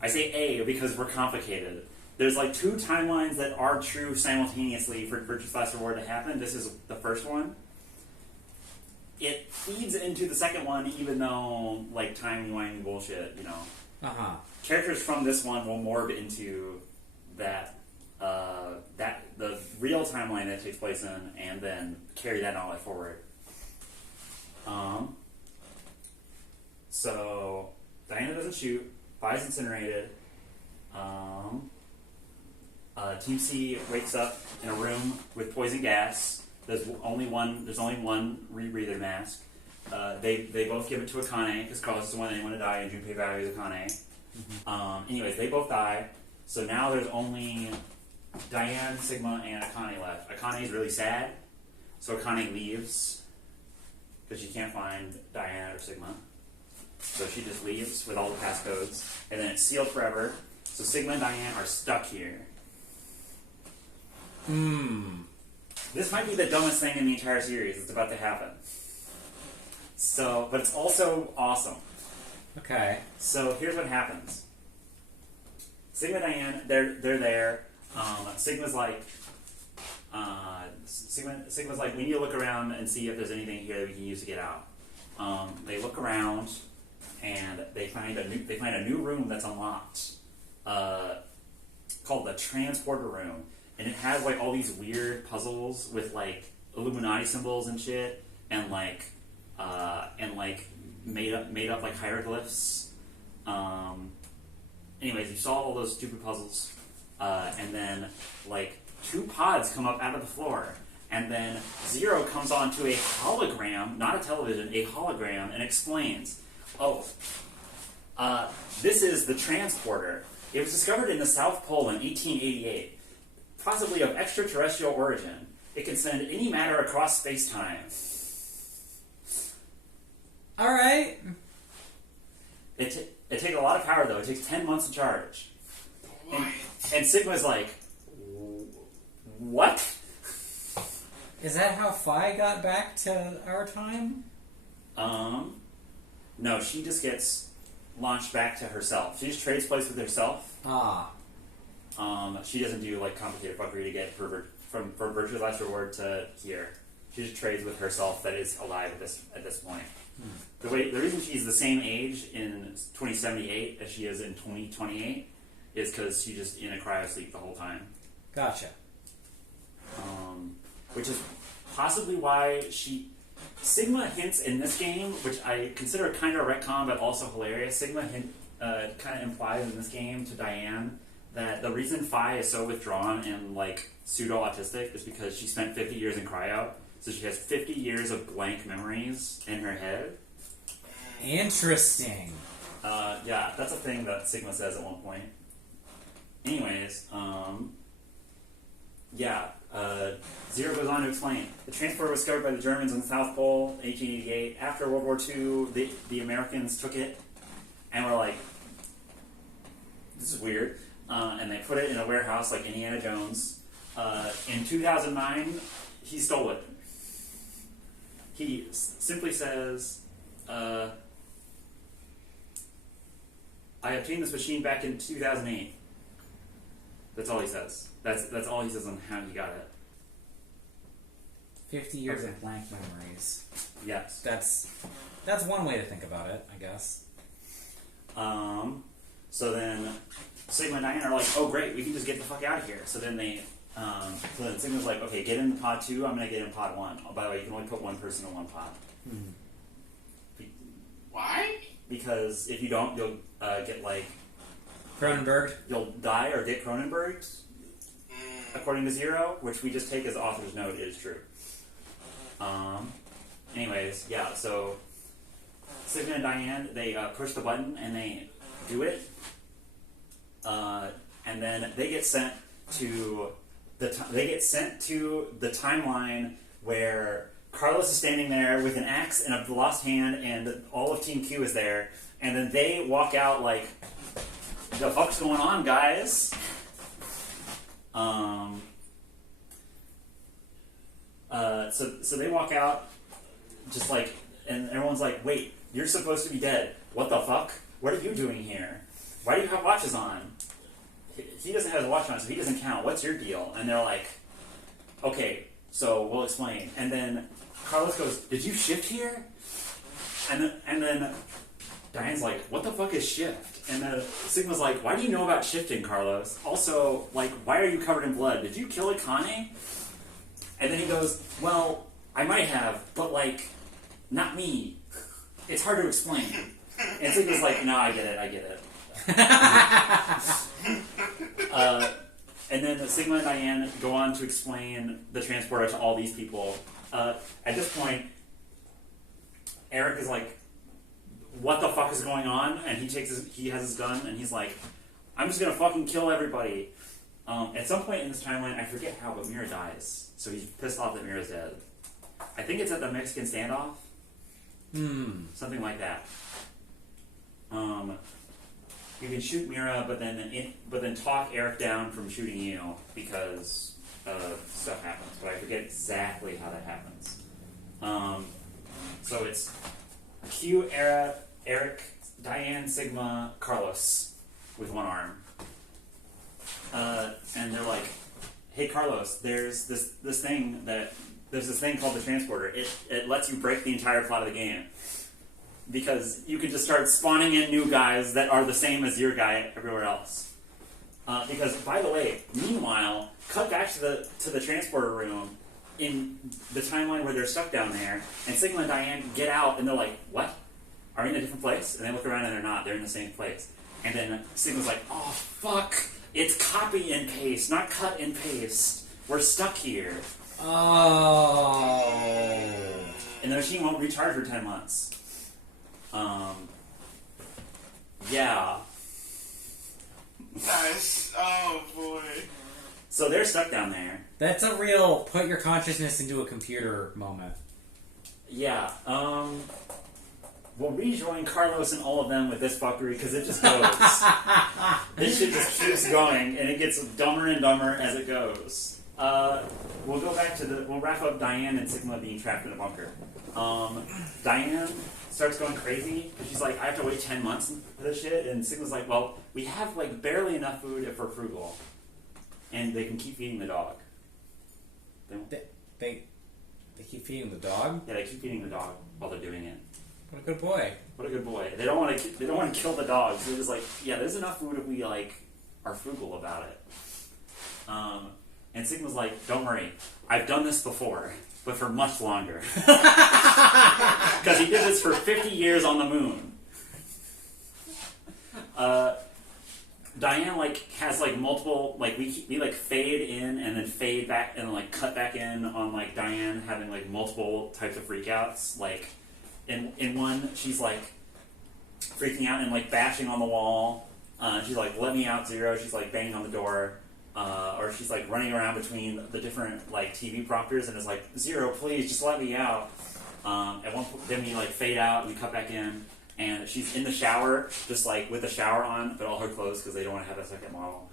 I say A because we're complicated. There's like 2 timelines that are true simultaneously for Virtue's Last Reward to happen. This is the first one. It feeds into the second one, even though like timey-wimey bullshit, you know. Characters from this one will morph into that the real timeline that takes place in, and then carry that all forward. So Diana doesn't shoot. Phi's incinerated. Team C wakes up in a room with poison gas. There's only one rebreather mask. They both give it to Akane because Carlos is the one they want to die, and Junpei values Akane. Anyways, they both die. So now there's only Diane, Sigma, and Akane left. Akane is really sad, so Akane leaves because she can't find Diane or Sigma. So she just leaves with all the passcodes, and then it's sealed forever. So Sigma and Diane are stuck here. This might be the dumbest thing in the entire series that's about to happen. So, but it's also awesome. Okay. So here's what happens. Sigma and Diane, they're there. Sigma's like, we need to look around and see if there's anything here that we can use to get out. They look around, and they find a new room that's unlocked, called the transporter room, and it has like all these weird puzzles with like Illuminati symbols and shit, and like made up like hieroglyphs. Anyways, you solve all those stupid puzzles, and then like 2 pods come up out of the floor, and then Zero comes onto a hologram, not a television, a hologram, and explains, this is the transporter. It was discovered in the South Pole in 1888, possibly of extraterrestrial origin. It can send any matter across space-time. All right. It takes a lot of power, though. It takes 10 months to charge. And Sigma's like, what? Is that how Phi got back to our time? No, she just gets launched back to herself. She just trades place with herself. She doesn't do like complicated fuckery to get from Virtue's Last Reward to here. She just trades with herself that is alive at this point. The reason she's the same age in 2078 as she is in 2028 is because she's just in a cryosleep the whole time. Gotcha. Which is possibly why Sigma hints in this game, which I consider kind of retcon but also hilarious. Sigma kind of implies in this game to Diane that the reason Phi is so withdrawn and like pseudo-autistic is because she spent 50 years in cryo, so she has 50 years of blank memories in her head. Interesting. Yeah, that's a thing that Sigma says at one point. Anyways, Zero goes on to explain, the transporter was discovered by the Germans on the South Pole in 1888. After World War II, the Americans took it and were like, this is weird, and they put it in a warehouse like Indiana Jones. In 2009, he stole it. He simply says, I obtained this machine back in 2008. That's all he says. That's all he says on how he got it. 50 years of blank memories. Yes. That's one way to think about it, I guess. So then Sigma and Diane are like, oh great, we can just get the fuck out of here. So then so then Sigma's like, okay, get in pod 2, I'm gonna get in pod 1. Oh, by the way, you can only put one person in one pod. Why? Because if you don't, you'll get like Cronenberg. You'll die or get Cronenberg, according to Zero, which we just take as author's note is true. Anyways, yeah, so Sigma and Diane, they push the button and they do it. And then they get sent to the timeline where Carlos is standing there with an axe and a lost hand, and all of Team Q is there. And then they walk out like, the fuck's going on, guys? So they walk out, just like, and everyone's like, wait, you're supposed to be dead. What the fuck? What are you doing here? Why do you have watches on? He doesn't have his watch on, so he doesn't count. What's your deal? And they're like, okay, so we'll explain. And then Carlos goes, did you shift here? And then Diane's like, what the fuck is shift? And then Sigma's like, why do you know about shifting, Carlos? Also, like, why are you covered in blood? Did you kill Akane? And then he goes, well, I might have, but like, not me. It's hard to explain. And Sigma's like, no, I get it. And then Sigma and Diane go on to explain the transporter to all these people. At this point, Eric is like, what the fuck is going on? And he has his gun, and he's like, I'm just gonna fucking kill everybody. At some point in this timeline, I forget how, but Mira dies. So he's pissed off that Mira's dead. I think it's at the Mexican standoff. Something like that. You can shoot Mira, but then talk Eric down from shooting you because stuff happens. But I forget exactly how that happens. So it's Q, Eric, Diane, Sigma, Carlos with one arm. And they're like, hey Carlos, there's this thing called the transporter. It lets you break the entire plot of the game. Because you can just start spawning in new guys that are the same as your guy everywhere else. Because, by the way, meanwhile, cut back to the transporter room in the timeline where they're stuck down there, and Sigma and Diane get out, and they're like, what? Are we in a different place? And they look around, and they're not. They're in the same place. And then Sigma's like, oh, fuck. It's copy and paste, not cut and paste. We're stuck here. Oh. And the machine won't recharge for 10 months. Yeah. Nice. Oh boy. So they're stuck down there. That's a real put your consciousness into a computer moment. Yeah. We'll rejoin Carlos and all of them with this fuckery because it just goes. This shit just keeps going and it gets dumber and dumber as it goes. We'll go back to we'll wrap up Diane and Sigma being trapped in a bunker. Diane starts going crazy because she's like, I have to wait 10 months for this shit, and Sigma's like, well, we have like barely enough food if we're frugal, and they can keep feeding the dog. They keep feeding the dog? Yeah, they keep feeding the dog while they're doing it. What a good boy. What a good boy. They don't want to kill the dogs. They're just like, yeah, there's enough food if we like are frugal about it. And Sigma's like, don't worry, I've done this before, but for much longer. Because he did this for 50 years on the moon. Diane like has like multiple like we like fade in and then fade back and like cut back in on like Diane having like multiple types of freakouts. Like in one she's like freaking out and like bashing on the wall. She's like, "Let me out, Zero." She's like banging on the door, or she's like running around between the different like TV prompters and is like, "Zero, please, just let me out." At one point, then we like fade out and we cut back in, and she's in the shower, just like with the shower on, but all her clothes because they don't want to have a second model.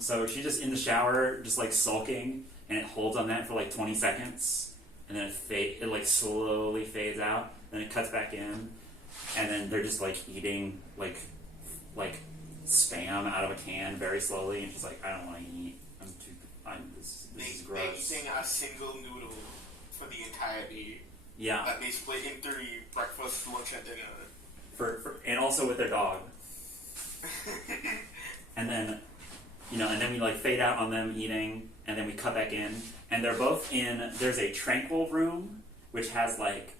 So she's just in the shower, just like sulking, and it holds on that for like 20 seconds, and then it like slowly fades out, then it cuts back in, and then they're just like eating like spam out of a can very slowly, and she's like, "I don't want to eat. This is gross." They're eating a single noodle for the entirety. Yeah. That they split in 3: breakfast, lunch, and dinner. And also with their dog. And then, and then we like fade out on them eating, and then we cut back in, and they're both in. There's a tranquil room which has like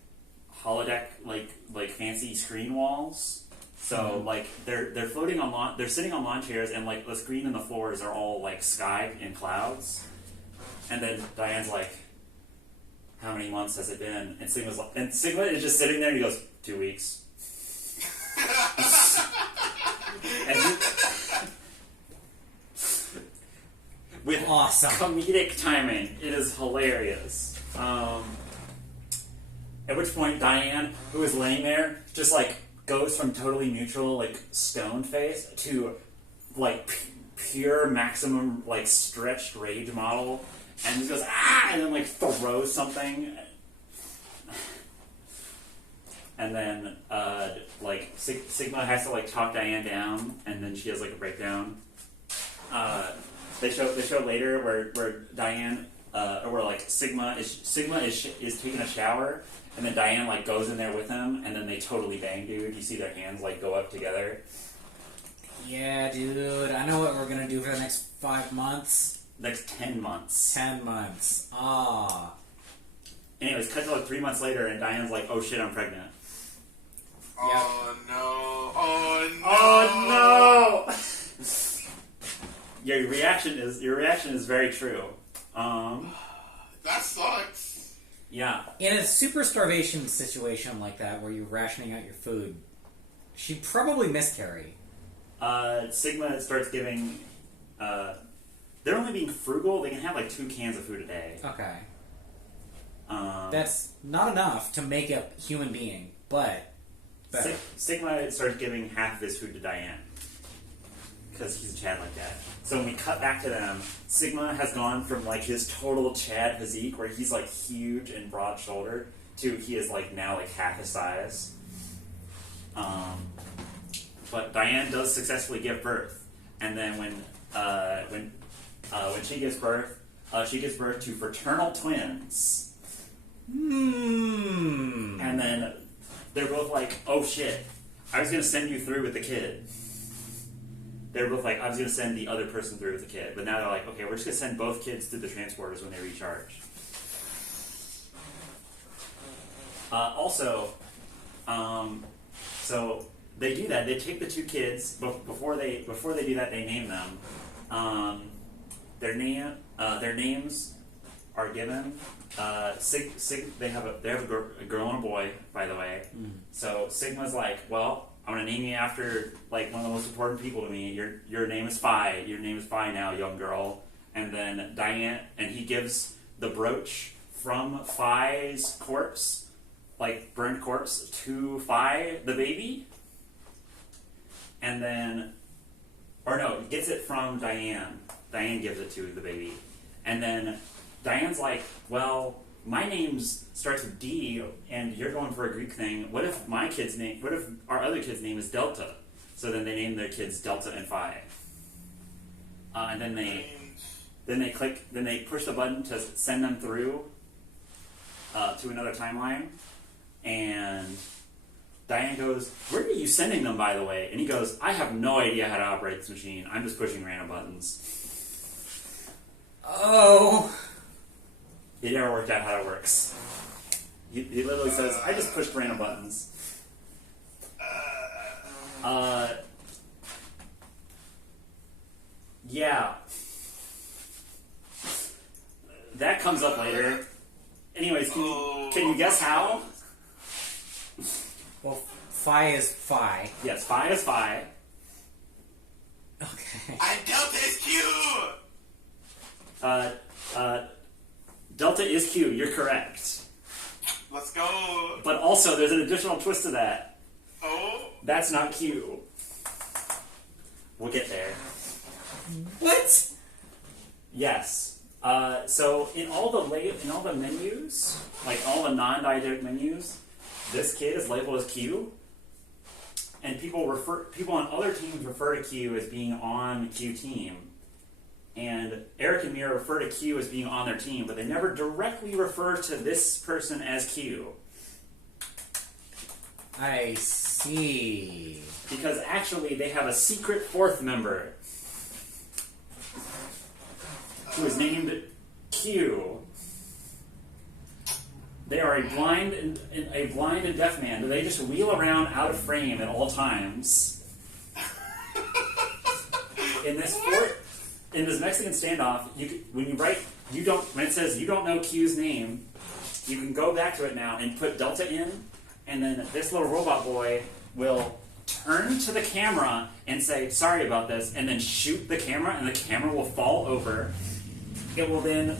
holodeck like fancy screen walls. So like they're floating on they're sitting on lawn chairs, and like the screen and the floors are all like sky and clouds. And then Diane's like, "How many months has it been?" And Sigma is just sitting there, and he goes, 2 weeks. With awesome comedic timing, it is hilarious. At which point, Diane, who is laying there, just like goes from totally neutral, like stoned face, to like pure maximum like stretched rage model, and just goes and then like throws something. And then, Sigma has to like talk Diane down, and then she has like a breakdown. They show later where Diane, where like Sigma is taking a shower, and then Diane like goes in there with him, and then they totally bang, dude. You see their hands like go up together. Yeah, dude. I know what we're gonna do for the next 5 months. Next 10 months. 10 months. Ah. Anyways, cut to like 3 months later, and Diane's like, "Oh shit, I'm pregnant." Oh no! Oh no! Oh no! Your reaction is very true. That sucks. Yeah. In a super starvation situation like that, where you're rationing out your food, she'd probably miscarry. Sigma starts giving. They're only being frugal. They can have like 2 cans of food a day. Okay. That's not enough to make a human being, but better. Sigma starts giving half of his food to Diane because he's a Chad like that. So when we cut back to them, Sigma has gone from like his total Chad physique, where he's like huge and broad-shouldered, to he is like now like half his size. But Diane does successfully give birth, and then when she gives birth to fraternal twins. And then they're both like, "Oh shit, I was going to send you through with the kid." They're both like, "I was going to send the other person through with the kid." But now they're like, "Okay, we're just going to send both kids through the transporters when they recharge." So they do that. They take the 2 kids, before they do that, they name them. Their names are given. They have a girl and a boy, by the way. So Sigma's like, "Well, I'm gonna name you after like one of the most important people to me. Your name is Phi. Your name is Phi now, young girl." And then Diane, and he gives the brooch from Phi's corpse, like burned corpse, to Phi, the baby. And then, or no, he gets it from Diane. Diane gives it to the baby, and then Diane's like, "Well, my name starts with D, and you're going for a Greek thing. What if our other kid's name is Delta?" So then they name their kids Delta and Phi. And then they push the button to send them through to another timeline, and Diane goes, "Where are you sending them, by the way?" And he goes, "I have no idea how to operate this machine. I'm just pushing random buttons." Oh. He never worked out how it works. He literally says, "I just pushed random buttons." Yeah. That comes up later. Anyways, can you guess how? Well, phi is phi. Yes, phi is phi. Okay. And delta is Q! Delta is Q, you're correct. Let's go. But also, there's an additional twist to that. Oh. That's not Q. We'll get there. What? Yes. So in all the menus, like all the non-diegetic menus, this kid is labeled as Q, and people on other teams refer to Q as being on Q team, and Eric and Mira refer to Q as being on their team, but they never directly refer to this person as Q. I see. Because actually they have a secret fourth member who is named Q. They are a blind and deaf man. They just wheel around out of frame at all times. In this Mexican standoff, when it says you don't know Q's name, you can go back to it now and put Delta in, and then this little robot boy will turn to the camera and say, sorry about this, and then shoot the camera, and the camera will fall over. It will then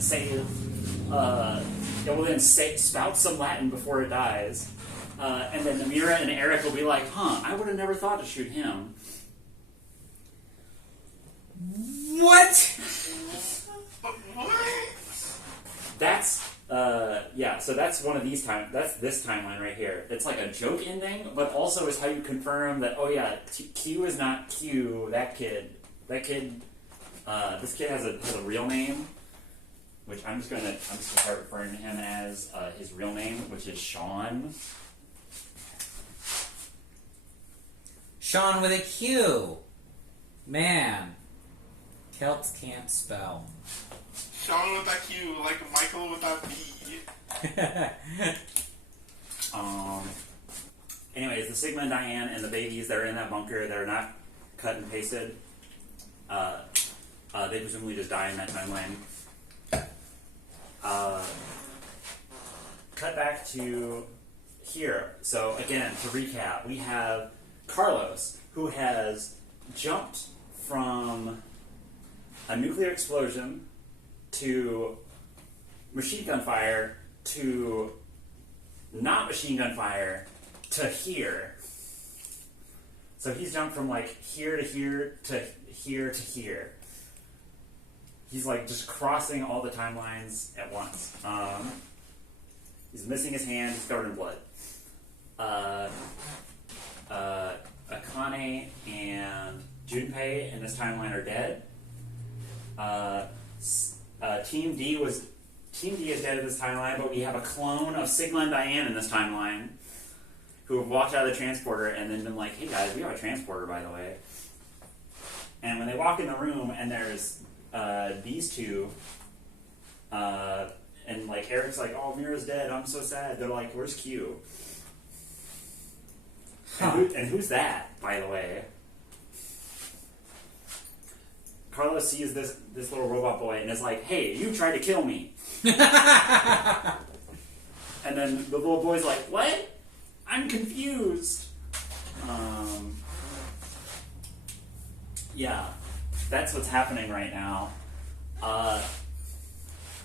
spout some Latin before it dies. And then Mira and Eric will be like, I would have never thought to shoot him. What? What? So that's one of these that's this timeline right here. It's like a joke ending, but also is how you confirm that, Q is not Q, this kid has a real name, which I'm just gonna start referring to him as his real name, which is Sean. Sean with a Q. Man. Celts can't spell. Sean with that Q, like Michael with that B. Anyways, the Sigma and Diane and the babies that are in that bunker that are not cut and pasted, they presumably just die in that timeline. Cut back to here. So again, to recap, we have Carlos, who has jumped from a nuclear explosion to machine gun fire to not machine gun fire to here. So he's jumped from like here to here to here to here. He's like just crossing all the timelines at once. He's missing his hand. He's covered in blood. Akane and Junpei in this timeline are dead. Team D is dead in this timeline, but we have a clone of Sigma and Diane in this timeline who have walked out of the transporter and then been like, hey guys, we have a transporter, by the way. And when they walk in the room and there's these two, and like Eric's like, oh, Mira's dead, I'm so sad. They're like, where's Q? And who's that, by the way? Carlos sees this little robot boy and is like, hey, you tried to kill me. And then the little boy's like, what? I'm confused. Yeah, that's what's happening right now.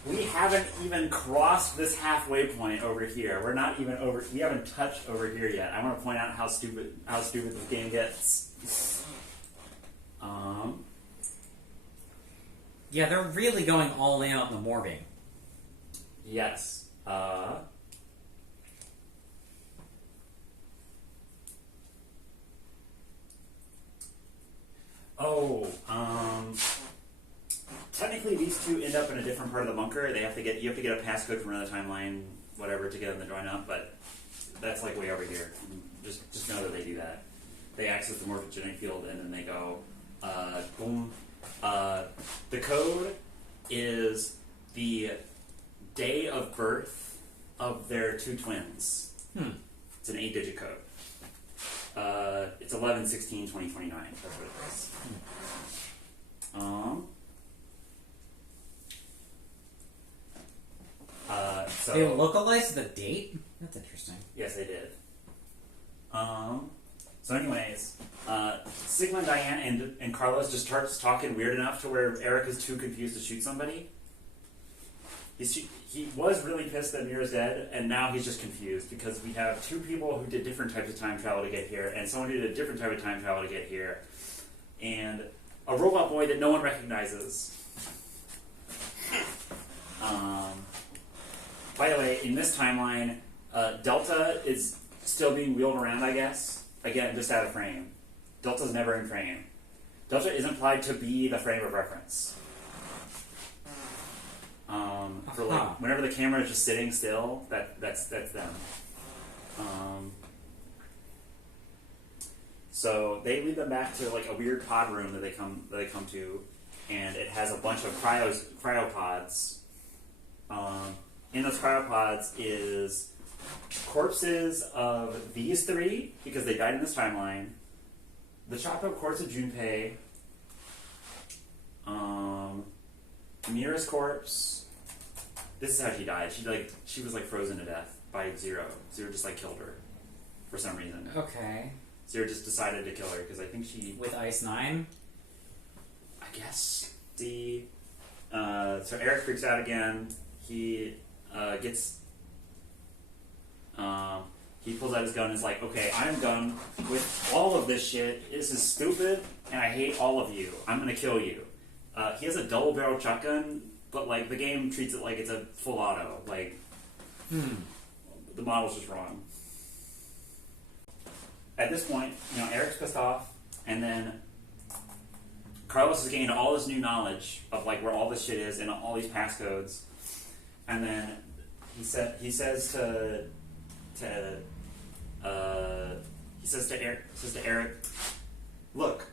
We haven't even crossed this halfway point over here. We're not even over. We haven't touched over here yet. I want to point out how stupid this game gets. Yeah, they're really going all in on the morphing. Yes. Technically, these two end up in a different part of the bunker. You have to get a passcode from another timeline, whatever, to get them to join up. But that's like way over here. Just know that they do that. They access the morphogenic field and then they go, boom. The code is the day of birth of their two twins. It's an 8-digit code. It's 11/16/2029. That's what it is. So They localized the date? That's interesting. yes, they did. So anyways, Sigma, Diane, and Carlos just starts talking weird enough to where Eric is too confused to shoot somebody. He was really pissed that Mira's dead, and now he's just confused because we have two people who did different types of time travel to get here, and someone who did a different type of time travel to get here, and a robot boy that no one recognizes. By the way, in this timeline, Delta is still being wheeled around, I guess. Again, just out of frame. Delta's never in frame. Delta is implied to be the frame of reference. For like whenever the camera is just sitting still, that's them. So they lead them back to like a weird pod room that they come to, and it has a bunch of cryopods. In those cryopods is corpses of these three because they died in this timeline. The chopped up corpse of Junpei. Mira's corpse. This is how she died. She was like frozen to death by Zero. Zero just like killed her for some reason. Okay. Zero just decided to kill her because I think she. With Ice 9? I guess. So Eric freaks out again. He he pulls out his gun and is like, okay, I'm done with all of this shit. This is stupid, and I hate all of you. I'm gonna kill you. He has a double-barrel shotgun, but like the game treats it like it's a full auto. Like, the model's just wrong. At this point, Eric's pissed off, and then Carlos has gained all this new knowledge of like where all this shit is and all these passcodes, and then he says to Eric, look,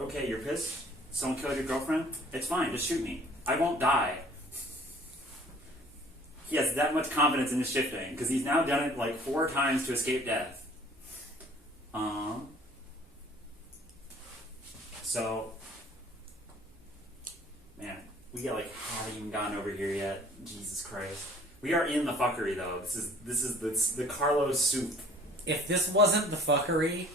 okay, you're pissed. Someone killed your girlfriend. It's fine. Just shoot me. I won't die. He has that much confidence in his shifting because he's now done it like 4 times to escape death. So, man, we haven't even gotten over here yet. Jesus Christ. We are in the fuckery though. This is the Carlos soup. If this wasn't the fuckery,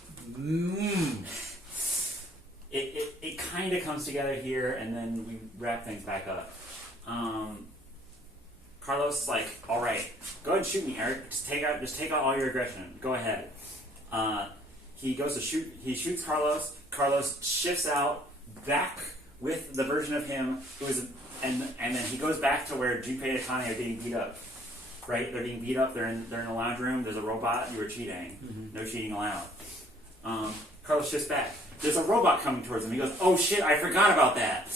It kind of comes together here, and then we wrap things back up. Carlos is like, all right, go ahead and shoot me, Eric. Just take out all your aggression. Go ahead. He goes to shoot. He shoots Carlos. Carlos shifts out back with the version of him who is, and then he goes back to where Junpei and Akane are getting beat up. Right? They're getting beat up. They're in a lounge room. There's a robot. You were cheating. Mm-hmm. No cheating allowed. Carlos shifts back. There's a robot coming towards him. He goes, oh shit, I forgot about that.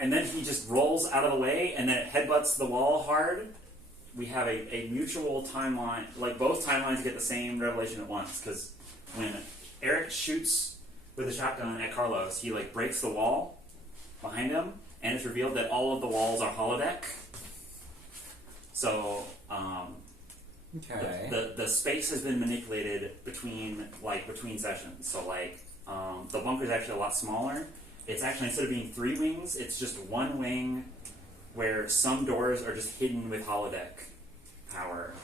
And then he just rolls out of the way, and then it headbutts the wall hard. We have a mutual timeline. Like, both timelines get the same revelation at once, because when Eric shoots with a shotgun at Carlos, he, breaks the wall behind him, and it's revealed that all of the walls are holodeck. So, okay. the space has been manipulated between sessions. So, the bunker is actually a lot smaller. It's actually, instead of being 3 wings, it's just 1 wing where some doors are just hidden with holodeck power.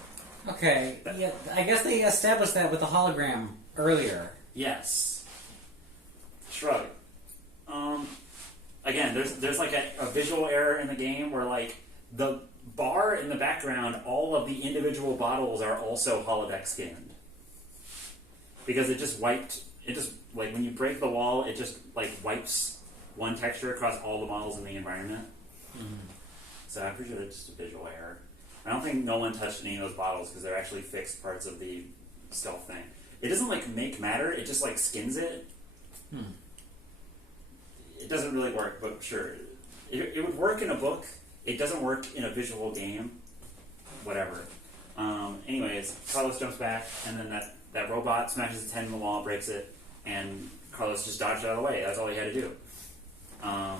Okay, yeah, I guess they established that with the hologram earlier. Yes. Shrug. Again, there's a visual error in the game where, the bar in the background, all of the individual bottles are also holodeck skinned. Because when you break the wall, it just, wipes one texture across all the models in the environment. Mm-hmm. So I'm pretty sure it's just a visual error. I don't think Nolan touched any of those bottles because they're actually fixed parts of the stealth thing. It doesn't, make matter, it just, skins it. It doesn't really work, but sure. It would work in a book. It doesn't work in a visual game. Whatever. Anyways, Carlos jumps back, and then that robot smashes its head in the wall, breaks it, and Carlos just dodged out of the way. That's all he had to do. And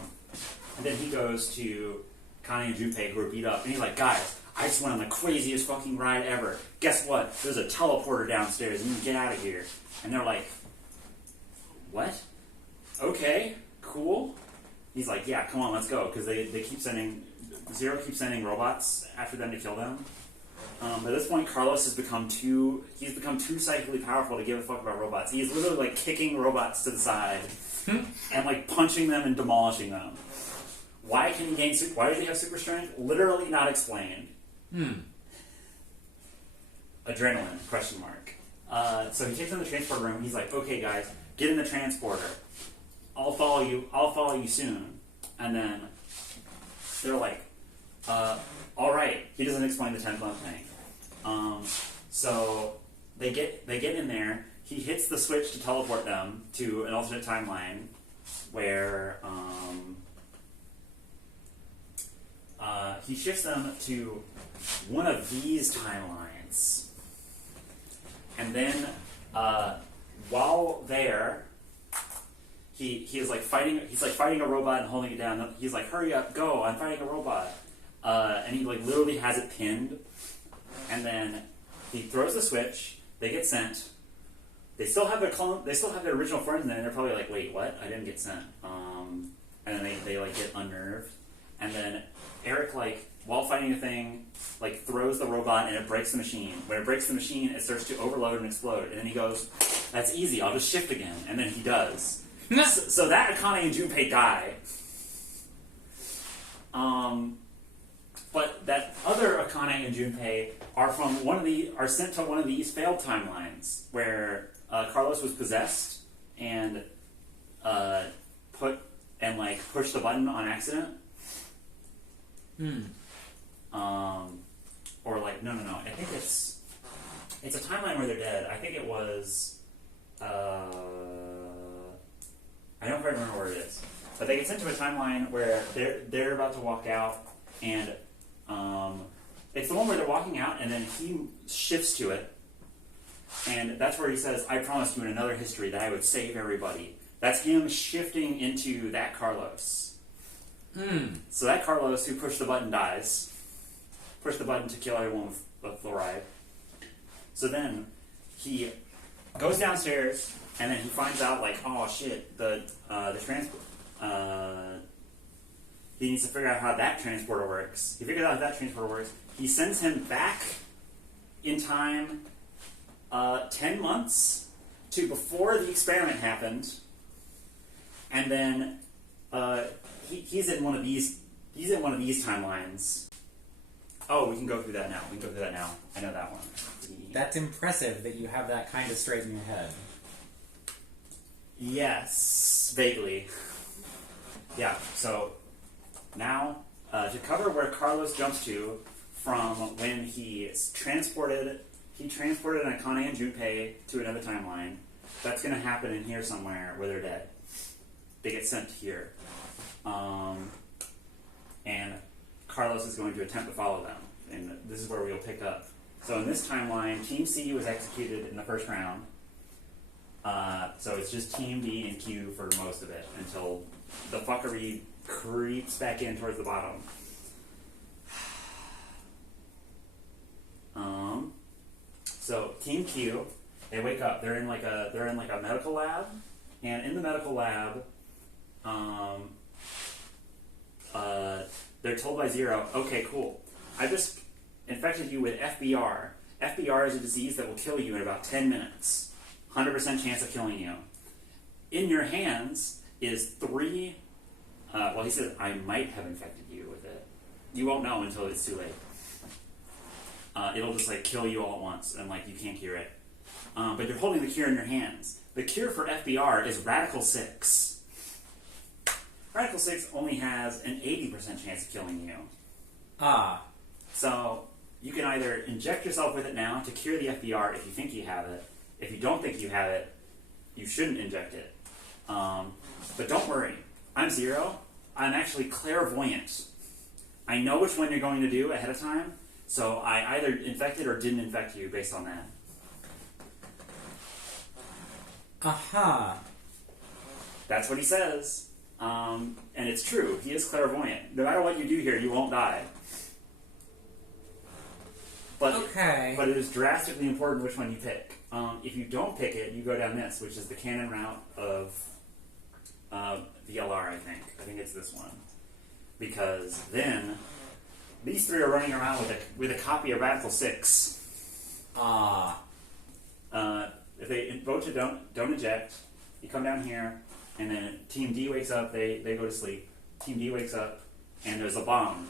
then he goes to Connie and Junpei, who are beat up, and he's like, guys, I just went on the craziest fucking ride ever. Guess what? There's a teleporter downstairs, and you can get out of here. And they're like, what? Okay, cool. he's like, yeah, come on, let's go, because they keep sending Zero keeps sending robots after them to kill them. At this point, Carlos has become too psychically powerful to give a fuck about robots. He is literally like kicking robots to the side and like punching them and demolishing them. Why does he have super strength? Literally not explained. Adrenaline? Question mark. So he takes them to the transporter room. He's like, okay, guys, get in the transporter. I'll follow you soon. And then they're like, all right. He doesn't explain the 10th-month thing. So they get in there. He hits the switch to teleport them to an alternate timeline where he shifts them to one of these timelines. And then while there, he is like fighting. He's like fighting a robot and holding it down. He's like, "Hurry up, go! I'm fighting a robot." And he like literally has it pinned. And then he throws the switch. They get sent. They still have their clone. They still have their original friends in there. And they're probably like, "Wait, what? I didn't get sent." And then they like get unnerved. And then Eric, like while fighting a thing, like throws the robot and it breaks the machine. When it breaks the machine, it starts to overload and explode. And then he goes, "That's easy. I'll just shift again." And then he does. So that Akane and Junpei die. But that other Akane and Junpei are sent to one of these failed timelines where Carlos was possessed and pushed the button on accident. Or like no. I think it's a timeline where they're dead. I think it was. I don't quite remember where it is, but they get sent to a timeline where they're about to walk out, and it's the one where they're walking out, and then he shifts to it, and that's where he says, "I promised you in another history that I would save everybody." That's him shifting into that Carlos. So that Carlos who pushed the button dies. Pushed the button to kill everyone with fluoride. So then he goes downstairs, and then he finds out like, oh shit, the transport. He needs to figure out how that transporter works. He figures out how that transporter works. He sends him back in time 10 months to before the experiment happened, and then he's in one of these. He's in one of these timelines. Oh, we can go through that now. I know that one. That's impressive that you have that kind of straight in your head. Yes, vaguely. Yeah, so now to cover where Carlos jumps to from when he transported an Akane and Junpei to another timeline. That's going to happen in here somewhere where they're dead. They get sent here. And Carlos is going to attempt to follow them. And this is where we'll pick up. So in this timeline, Team C was executed in the first round. So it's just Team B and Q for most of it until the fuckery creeps back in towards the bottom. So Team Q, they wake up. They're in like a medical lab, and in the medical lab, they're told by Zero, okay, cool. I just infected you with FBR. FBR is a disease that will kill you in about 10 minutes. 100% chance of killing you. In your hands is 3... he says, I might have infected you with it. You won't know until it's too late. It'll just, like, kill you all at once, and, like, you can't cure it. But you're holding the cure in your hands. The cure for FBR is Radical 6. Radical 6 only has an 80% chance of killing you. So, you can either inject yourself with it now to cure the FBR if you think you have it. If you don't think you have it, you shouldn't inject it. But don't worry. I'm Zero. I'm actually clairvoyant. I know which one you're going to do ahead of time, so I either infected or didn't infect you based on that. Aha. That's what he says. And it's true. He is clairvoyant. No matter what you do here, you won't die. But it is drastically important which one you pick. If you don't pick it, you go down this, which is the canon route of VLR, I think. I think it's this one. Because then, these three are running around with a copy of Radical 6. If they vote to don't eject, you come down here, and then Team D wakes up, they go to sleep. Team D wakes up, and there's a bomb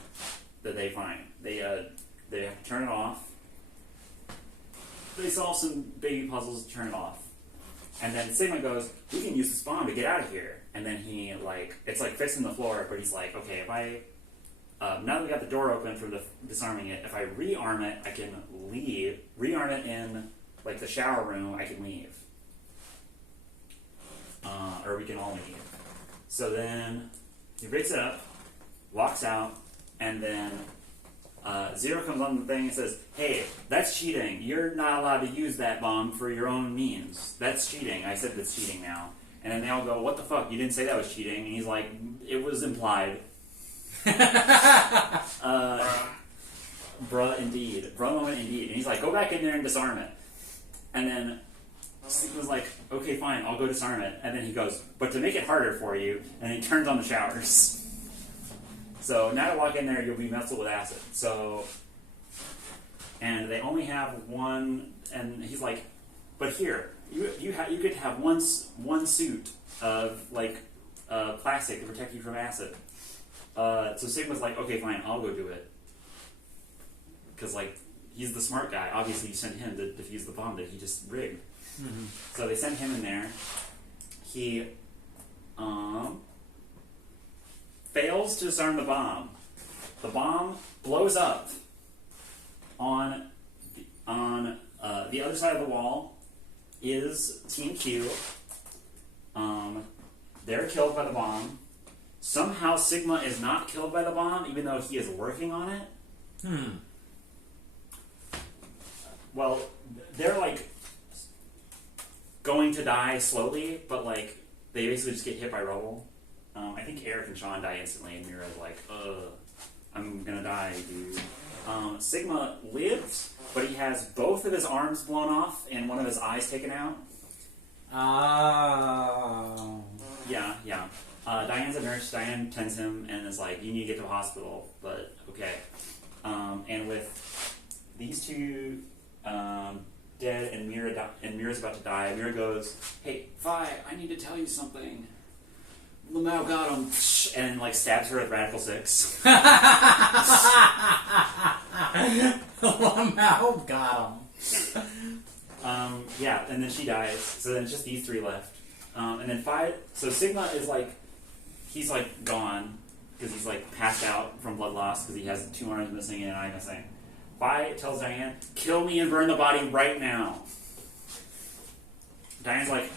that they find. They have to turn it off. They solve some baby puzzles to turn it off. And then Sigma goes, we can use this bomb to get out of here. And then he, it's like fixing the floor, but he's like, okay, if I, now that we got the door open from disarming it, if I rearm it, I can leave. Rearm it in, the shower room, I can leave. Or we can all leave. So then he rigs it up, walks out, and then Zero comes on the thing and says, hey, that's cheating. You're not allowed to use that bomb for your own means. That's cheating. I said that's cheating now. And then they all go, what the fuck? You didn't say that was cheating. And he's like, it was implied. Bruh, indeed. Bruh moment, indeed. And he's like, go back in there and disarm it. And then Steve was like, okay, fine, I'll go disarm it. And then he goes, but to make it harder for you, and he turns on the showers. So now to walk in there, you'll be messed with acid. So, and they only have one, and he's like, but here, you could have one suit of plastic to protect you from acid. So Sigma's like, okay, fine, I'll go do it, because he's the smart guy. Obviously, you sent him to defuse the bomb that he just rigged. Mm-hmm. So they send him in there. He fails to disarm the bomb. The bomb blows up on the other side of the wall. Is Team Q. They're killed by the bomb. Somehow Sigma is not killed by the bomb, even though he is working on it. Well, they're going to die slowly, but they basically just get hit by rubble. I think Eric and Sean die instantly, and Mira's like, I'm gonna die, dude. Sigma lives, but he has both of his arms blown off and one of his eyes taken out. Oh. Yeah. Diane's a nurse. Diane tends him and is like, you need to get to the hospital, but okay. And with these two dead and Mira's about to die, Mira goes, hey, Vi, I need to tell you something. Lamau got him, and stabs her with Radical 6. Lamau got him. Yeah, and then she dies. So then it's just these three left. And then so Sigma is he's gone because he's passed out from blood loss because he has 2 arms missing and an eye missing. Vi tells Diane, kill me and burn the body right now. Diane's like,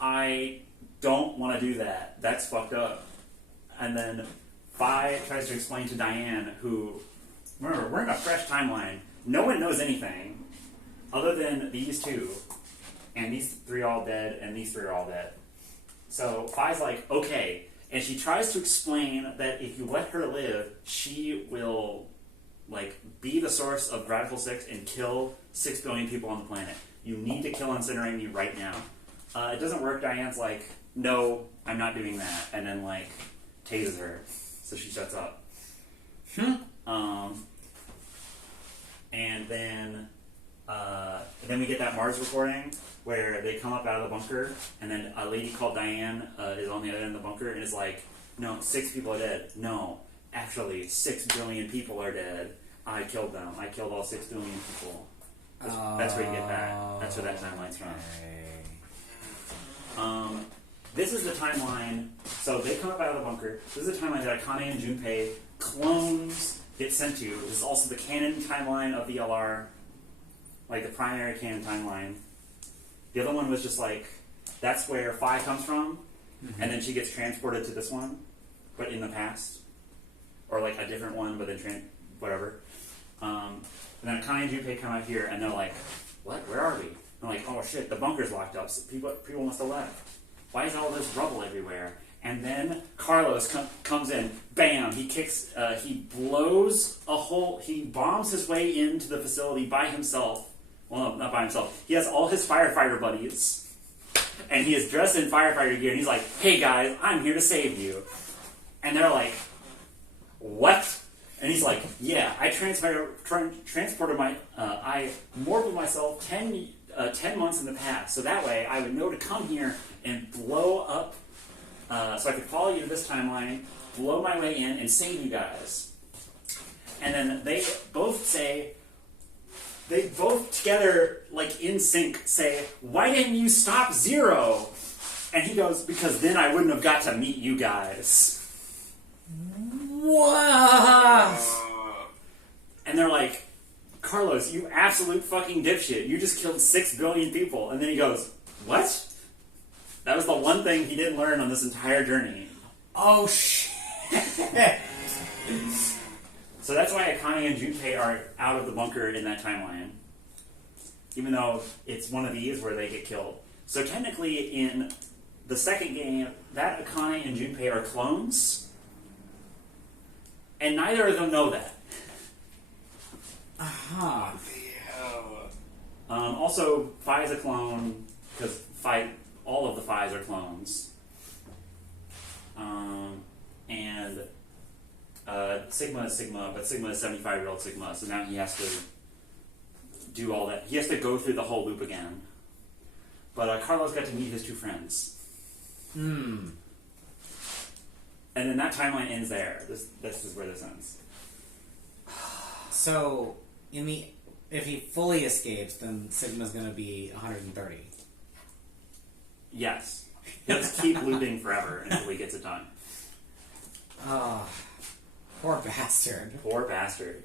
I don't want to do that. That's fucked up. And then Vi tries to explain to Diane, who, remember, we're in a fresh timeline. No one knows anything other than these two, and these three are all dead, and these three are all dead. So Vi's like, okay. And she tries to explain that if you let her live, she will, be the source of Radical 6 and kill 6 billion people on the planet. You need to kill and incinerate me right now. It doesn't work. Diane's like, no, I'm not doing that. And then, tases her. So she shuts up. And then we get that Mars recording where they come up out of the bunker, and then a lady called Diane is on the other end of the bunker and is like, no, 6 people are dead. No, actually, 6 billion people are dead. I killed them. I killed all 6 billion people. That's where you get that. That's where that timeline's from. This is the timeline. So they come up out of the bunker. This is the timeline that Akane and Junpei clones get sent to. This is also the canon timeline of VLR, the primary canon timeline. The other one was just that's where Phi comes from, and then she gets transported to this one, but in the past, or a different one, but then whatever. And then Akane and Junpei come out here, and they're like, "What? Where are we?" I'm like, "Oh shit, the bunker's locked up. So people must have left. Why is all this rubble everywhere?" And then Carlos comes in. Bam! He kicks. He blows a hole. He bombs his way into the facility by himself. Well, no, not by himself. He has all his firefighter buddies. and he is dressed in firefighter gear, and he's like, "Hey guys, I'm here to save you." And they're like, "What?" And he's like, "Yeah, I transported my, I morphed myself 10 months in the past, so that way I would know to come here and blow up, so I could follow you to this timeline, blow my way in, and save you guys." And then they both together, like in sync, say, "Why didn't you stop Zero?" And he goes, "Because then I wouldn't have got to meet you guys." What? And they're like, "Carlos, you absolute fucking dipshit. You just killed 6 billion people." And then he goes, "What?" That was the one thing he didn't learn on this entire journey. Oh, shit. So that's why Akane and Junpei are out of the bunker in that timeline. Even though it's one of these where they get killed. So technically in the second game, that Akane and Junpei are clones. And neither of them know that. Uh-huh. Also, Phi is a clone, because all of the Phis are clones. And Sigma is Sigma, but Sigma is 75-year-old Sigma, so now he has to do all that. He has to go through the whole loop again. But Carlos got to meet his 2 friends. Hmm. And then that timeline ends there. This is where this ends. So, if he fully escapes, then Sigma's gonna be 130. Yes. He'll just keep looping forever until he gets it done. Oh, poor bastard. Poor bastard.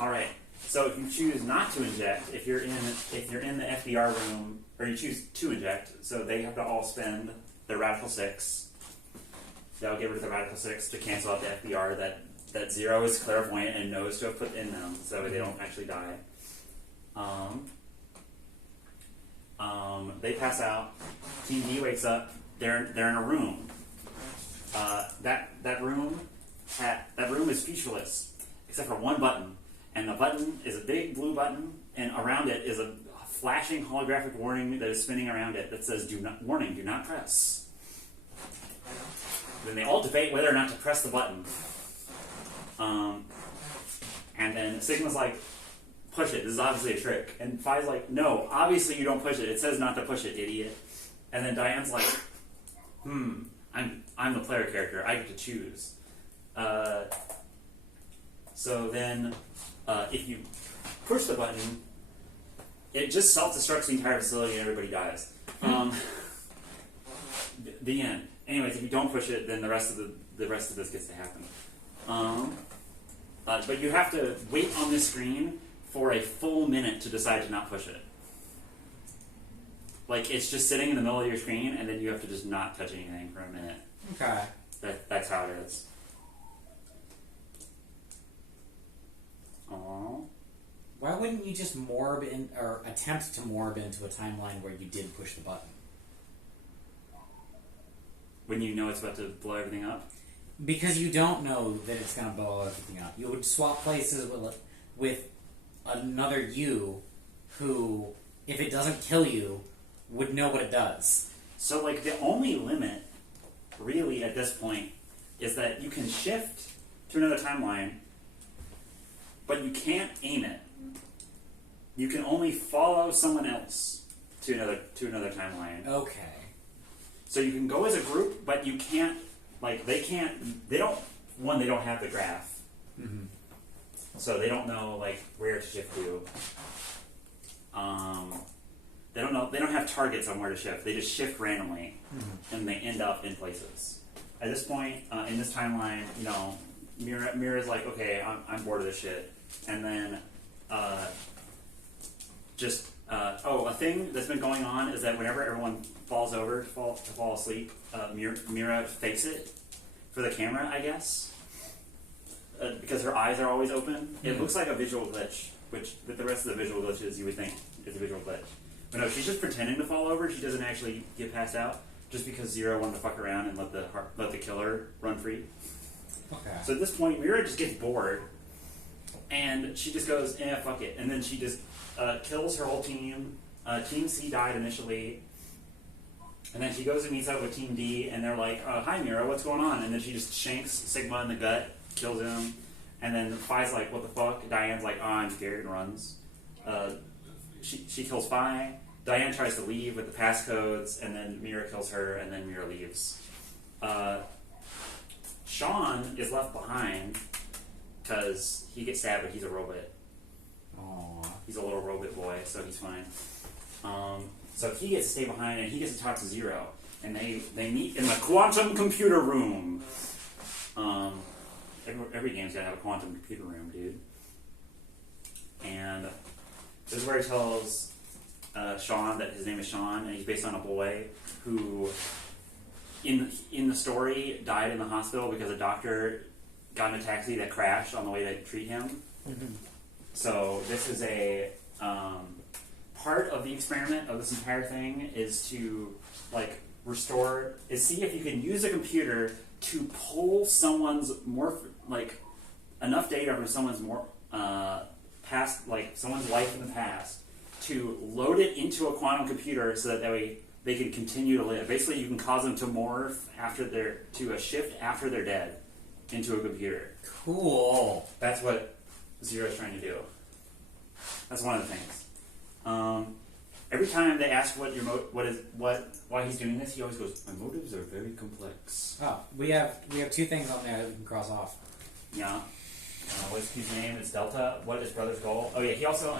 Alright. So if you choose not to inject, if you're in the FDR room, or you choose to inject, so they have to all spend their Radical 6. They'll get rid of the Radical 6 to cancel out the FDR that Zero is clairvoyant and knows to have put in them, so they don't actually die. They pass out. Team D wakes up. They're in a room. That room is featureless except for one button, and the button is a big blue button, and around it is a flashing holographic warning that is spinning around it that says, "Warning, do not press." Then they all debate whether or not to press the button. And then Sigma's like, "Push it, this is obviously a trick." And Phi's like, "No, obviously you don't push it. It says not to push it, idiot." And then Diane's like, I'm the player character, I get to choose. So then, if you push the button, it just self-destructs the entire facility and everybody dies. The end. Anyways, if you don't push it, then the rest of this gets to happen. But you have to wait on this screen for a full minute to decide to not push it. Like, it's just sitting in the middle of your screen, and then you have to just not touch anything for a minute. Okay. That's how it is. Aww. Why wouldn't you just morb in, or attempt to morb into a timeline where you did push the button? When you know it's about to blow everything up? Because you don't know that it's going to blow everything up. You would swap places with another you who, if it doesn't kill you, would know what it does. So, like, the only limit, really, at this point, is that you can shift to another timeline, but you can't aim it. You can only follow someone else to another timeline. Okay. So you can go as a group, but you can't, like, they don't have the graph. Mm-hmm. So they don't know, like, where to shift to. They don't have targets on where to shift. They just shift randomly, and they end up in places. At this point, in this timeline, Mira's like, "Okay, I'm bored of this shit." And then, a thing that's been going on is that whenever everyone falls over to fall asleep, Mira fakes it for the camera, I guess, because her eyes are always open. It looks like a visual glitch, which with the rest of the visual glitches you would think is a visual glitch. But no, she's just pretending to fall over. She doesn't actually get passed out, just because Zero wanted to fuck around and let the killer run free. Okay. So at this point, Mira just gets bored, and she just goes, fuck it. And then she just kills her whole team, Team C died initially, and then she goes and meets up with Team D, and they're like, "Hi, Mira, what's going on?" And then she just shanks Sigma in the gut, kills him, and then Phi's like, "What the fuck?" Diane's like, "Oh, I'm scared," and runs. She kills Phi. Diane tries to leave with the passcodes, and then Mira kills her, and then Mira leaves. Sean is left behind because he gets stabbed, but he's a robot. Aww. He's a little robot boy, so he's fine. So he gets to stay behind, and he gets to talk to Zero. And they meet in the quantum computer room. Every game's gotta have a quantum computer room, dude. And this is where he tells Sean that his name is Sean, and he's based on a boy who, in the story, died in the hospital because a doctor got in a taxi that crashed on the way to treat him. Mm-hmm. So this is a part of the experiment of this entire thing is to see if you can use a computer to pull someone's enough data from someone's past, like someone's life in the past, to load it into a quantum computer so that way they can continue to live. Basically, you can cause them to morph to a shift after they're dead into a computer. Cool. That's what Zero's trying to do. That's one of the things. Every time they ask why he's doing this, he always goes, "My motives are very complex." Oh, we have two things on there that we can cross off. Yeah. What's his name? It's Delta. What is brother's goal? Oh yeah, he also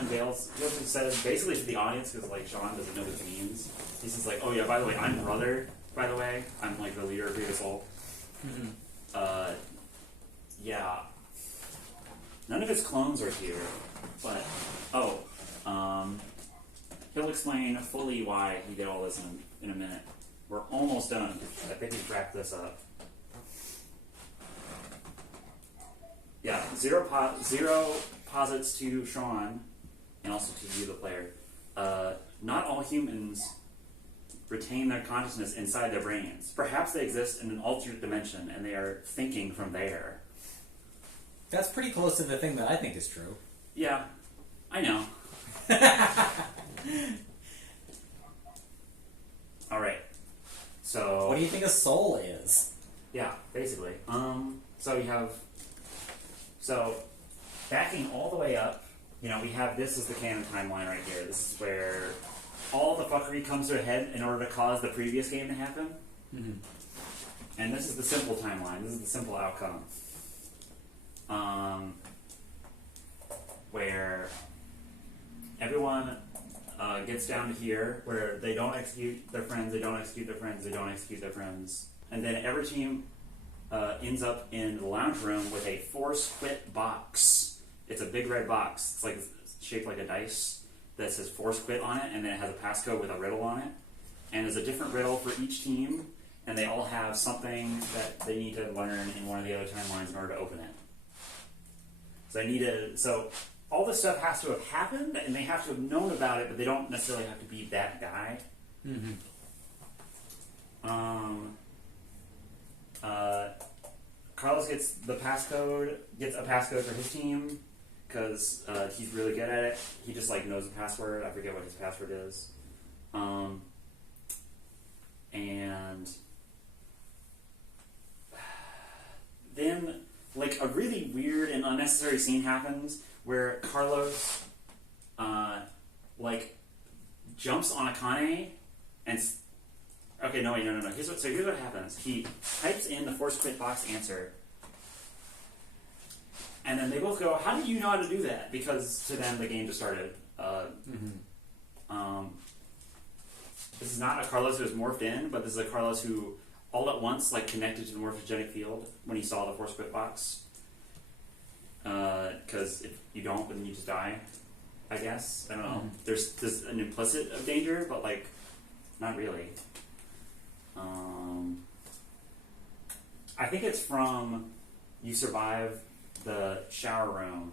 says basically to the audience, because like Sean doesn't know what it means. He says like, "Oh yeah, by the way, I'm brother. By the way, I'm like the leader of Free Soul." Mm-hmm. Yeah. None of his clones are here, but he'll explain fully why he did all this in a minute. We're almost done. I think we've wrapped this up. Yeah, Zero posits to Sean, and also to you, the player. Not all humans retain their consciousness inside their brains. Perhaps they exist in an alternate dimension, and they are thinking from there. That's pretty close to the thing that I think is true. Yeah, I know. All right. So. What do you think a soul is? Yeah, basically. So backing all the way up, we have this is the canon timeline right here. This is where all the fuckery comes to a head in order to cause the previous game to happen. Mm-hmm. And this is the simple timeline. This is the simple outcome. Where everyone gets down to here, where they don't execute their friends, they don't execute their friends, they don't execute their friends. And then every team ends up in the lounge room with a force quit box. It's a big red box. It's shaped like a dice that says force quit on it, and then it has a passcode with a riddle on it. And there's a different riddle for each team, and they all have something that they need to learn in one of the other timelines in order to open it. So all this stuff has to have happened, and they have to have known about it, but they don't necessarily have to be that guy. Mm-hmm. Carlos gets a passcode for his team because he's really good at it. He just knows the password. I forget what his password is. And then a really weird and unnecessary scene happens where Carlos jumps on Akane and okay, no. Here's what happens. He types in the force quit box answer, and then they both go, "How do you know how to do that?" Because to them, the game just started. This is not a Carlos who was morphed in, but this is a Carlos who, all at once, connected to the morphogenic field when he saw the force quit box. Because if you don't, then you just die. I guess I don't know. There's an implicit of danger, but not really. I think it's from you survive the shower room,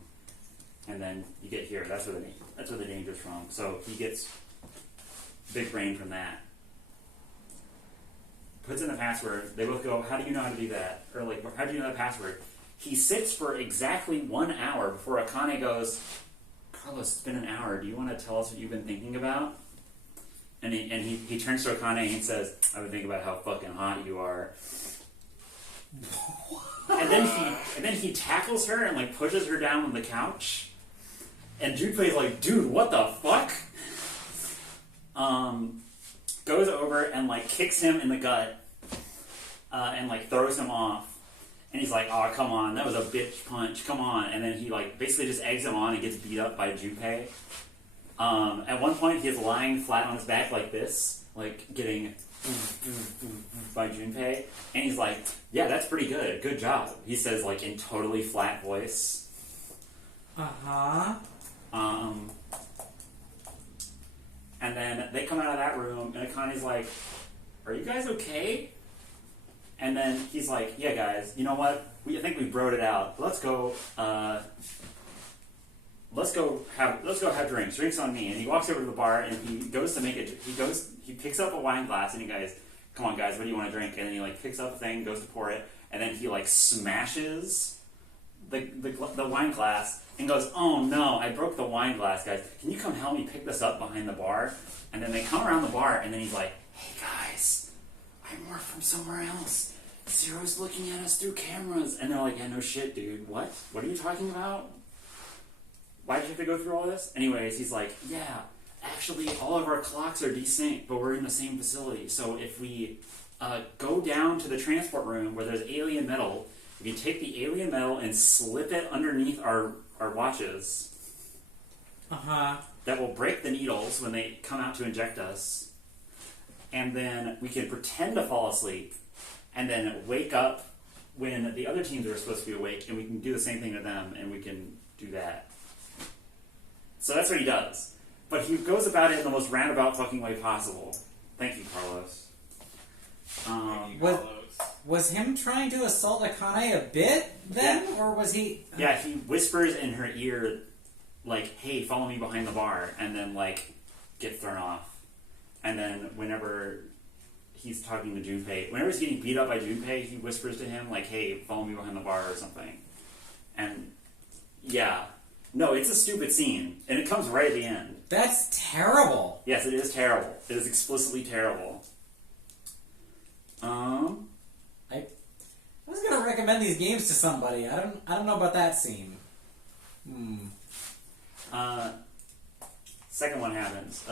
and then you get here. That's where the danger's from. So he gets big brain from that. Puts in the password. They both go, "How do you know how to do that?" Or "How do you know that password?" He sits for exactly 1 hour before Akane goes, "Carlos, it's been an hour. Do you want to tell us what you've been thinking about?" And he turns to Akane and says, "I've been thinking about how fucking hot you are." and then he tackles her and like pushes her down on the couch. And Junpei's like, "Dude, what the fuck?" Goes over and like kicks him in the gut, and like throws him off. And he's like, "Oh, come on, that was a bitch punch, come on." And then he like basically just eggs him on and gets beat up by Junpei. At one point, he's lying flat on his back like this, like getting by Junpei, and he's like, "Yeah, that's pretty good job." He says like in totally flat voice. And then they come out of that room, and Akane's like, "Are you guys okay?" And then he's like, "Yeah, guys, you know what? I think we broed it out. Let's go have drinks. Drinks on me." And he walks over to the bar, and he goes to make it. He picks up a wine glass, and he goes, "Come on, guys, what do you want to drink?" And then he like picks up a thing, goes to pour it, and then he like smashes the wine glass and goes, "Oh no, I broke the wine glass, guys. Can you come help me pick this up behind the bar?" And then they come around the bar, and then he's like, "Hey guys, I'm more from somewhere else. Zero's looking at us through cameras." And they're like, "Yeah, no shit, dude. What? What are you talking about? Why did you have to go through all this?" Anyways, he's like, "Yeah, actually, all of our clocks are desynced, but we're in the same facility. So if we go down to the transport room where there's alien metal, we can take the alien metal and slip it underneath our watches. That will break the needles when they come out to inject us. And then we can pretend to fall asleep and then wake up when the other teams are supposed to be awake, and we can do the same thing to them, and we can do that." So that's what he does. But he goes about it in the most roundabout fucking way possible. Thank you, Carlos. Was him trying to assault Akane a bit then? Yeah. Or was he... Yeah, he whispers in her ear, like, "Hey, follow me behind the bar," and then, like, gets thrown off. And then whenever he's talking to Junpei, whenever he's getting beat up by Junpei, he whispers to him, like, "Hey, follow me behind the bar," or something. And, yeah. No, it's a stupid scene, and it comes right at the end. That's terrible. Yes, it is terrible. It is explicitly terrible. I was gonna recommend these games to somebody. I don't know about that scene. Second one happens.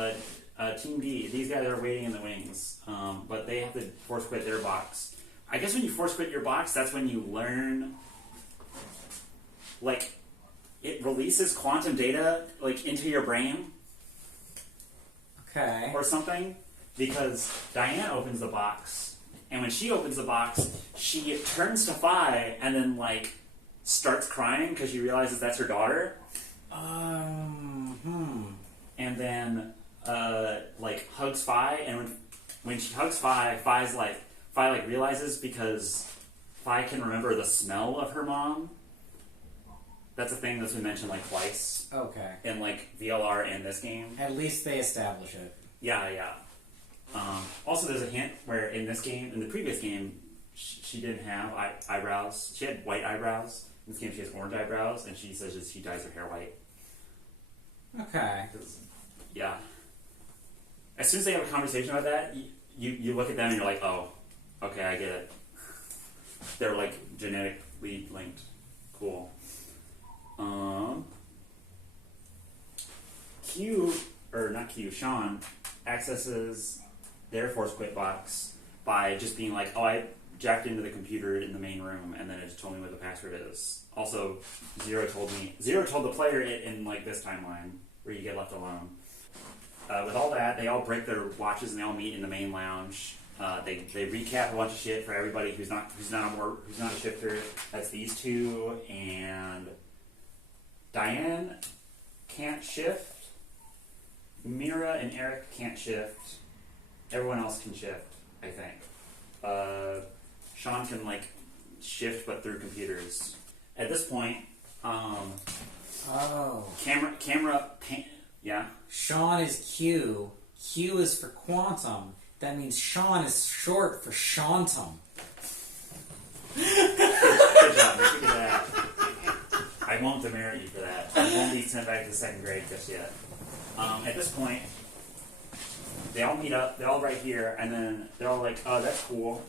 Team D, these guys are waiting in the wings, but they have to force quit their box. I guess when you force quit your box, that's when you learn, like, it releases quantum data, like, into your brain. Okay. Or something, because Diane opens the box, and when she opens the box, she turns to Phi and then, like, starts crying because she realizes that's her daughter. And then, like, hugs Phi, and when she hugs Phi, Phi realizes, because Phi can remember the smell of her mom. That's a thing that's been mentioned, like, twice. Okay. In, like, VLR and this game. At least they establish it. Yeah. Also, there's a hint where in this game, in the previous game, she didn't have eyebrows. She had white eyebrows. In this game, she has orange eyebrows, and she says she dyes her hair white. Okay. Yeah. As soon as they have a conversation about that, you look at them and you're like, "Oh, okay, I get it." They're, like, genetically linked. Cool. Sean accesses their force quit box by just being like, "Oh, I jacked into the computer in the main room, and then it just told me what the password is." Also, Zero told the player it in, like, this timeline where you get left alone. With all that, they all break their watches and they all meet in the main lounge. They recap a bunch of shit for everybody who's not a shifter. That's these two, and Diane can't shift. Mira and Eric can't shift. Everyone else can shift, I think. Sean can, like, shift, but through computers. At this point, yeah? Sean is Q. Q is for quantum. That means Sean is short for Shantum. Good job. You figured that out. I won't demerit you for that. I won't be sent back to second grade just yet. At this point, they all meet up. They're all right here, and then they're all like, "Oh, that's cool.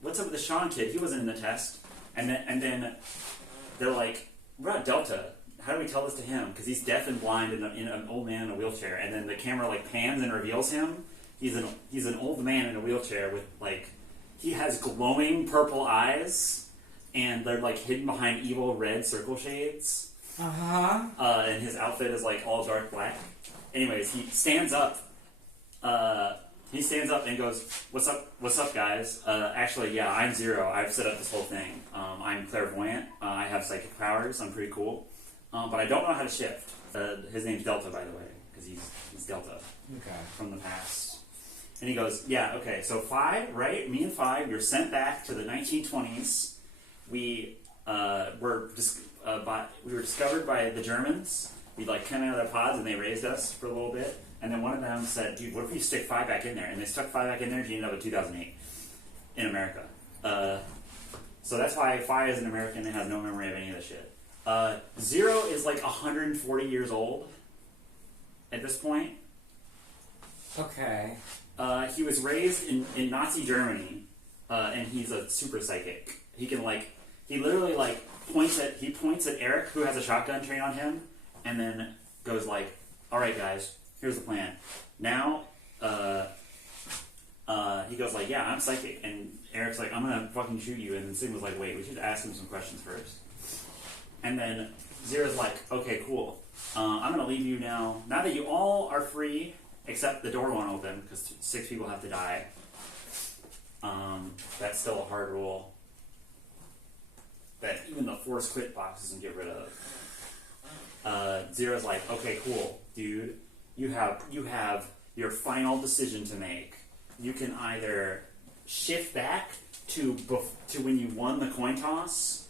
What's up with the Sean kid? He wasn't in the test." And then they're like, "What about Delta? How do we tell this to him? Because he's deaf and blind and an old man in a wheelchair." And then the camera like pans and reveals him. He's an old man in a wheelchair with like, he has glowing purple eyes, and they're like hidden behind evil red circle shades. And his outfit is like all dark black. Anyways, he stands up. And goes, "What's up, guys? Actually, yeah, I'm Zero. I've set up this whole thing. I'm clairvoyant. I have psychic powers. I'm pretty cool. But I don't know how to shift." His name's Delta, by the way, because he's Delta from the past. And he goes, "Yeah, okay. So Phi, right? Me and Phi, we were sent back to the 1920s. We were discovered by the Germans. We like came out of their pods and they raised us for a little bit. And then one of them said, 'Dude, what if you stick Phi back in there?' And they stuck Phi back in there. And he ended up in 2008 in America. So that's why Phi is an American and has no memory of any of this shit. Zero is like 140 years old at this point. Okay. He was raised in Nazi Germany, and he's a super psychic. He can he literally points at Eric, who has a shotgun trained on him, and then goes like, "All right, guys, here's the plan. Now," he goes like, "Yeah, I'm psychic," and Eric's like, "I'm gonna fucking shoot you," and then Sigma's like, "Wait, we should ask him some questions first." And then Zero's like, "Okay, cool. I'm gonna leave you now. Now that you all are free, except the door won't open because 6 people have to die. That's still a hard rule that even the force quit box doesn't get rid of." Zero's like, "Okay, cool, dude. You have your final decision to make. You can either shift back to when you won the coin toss,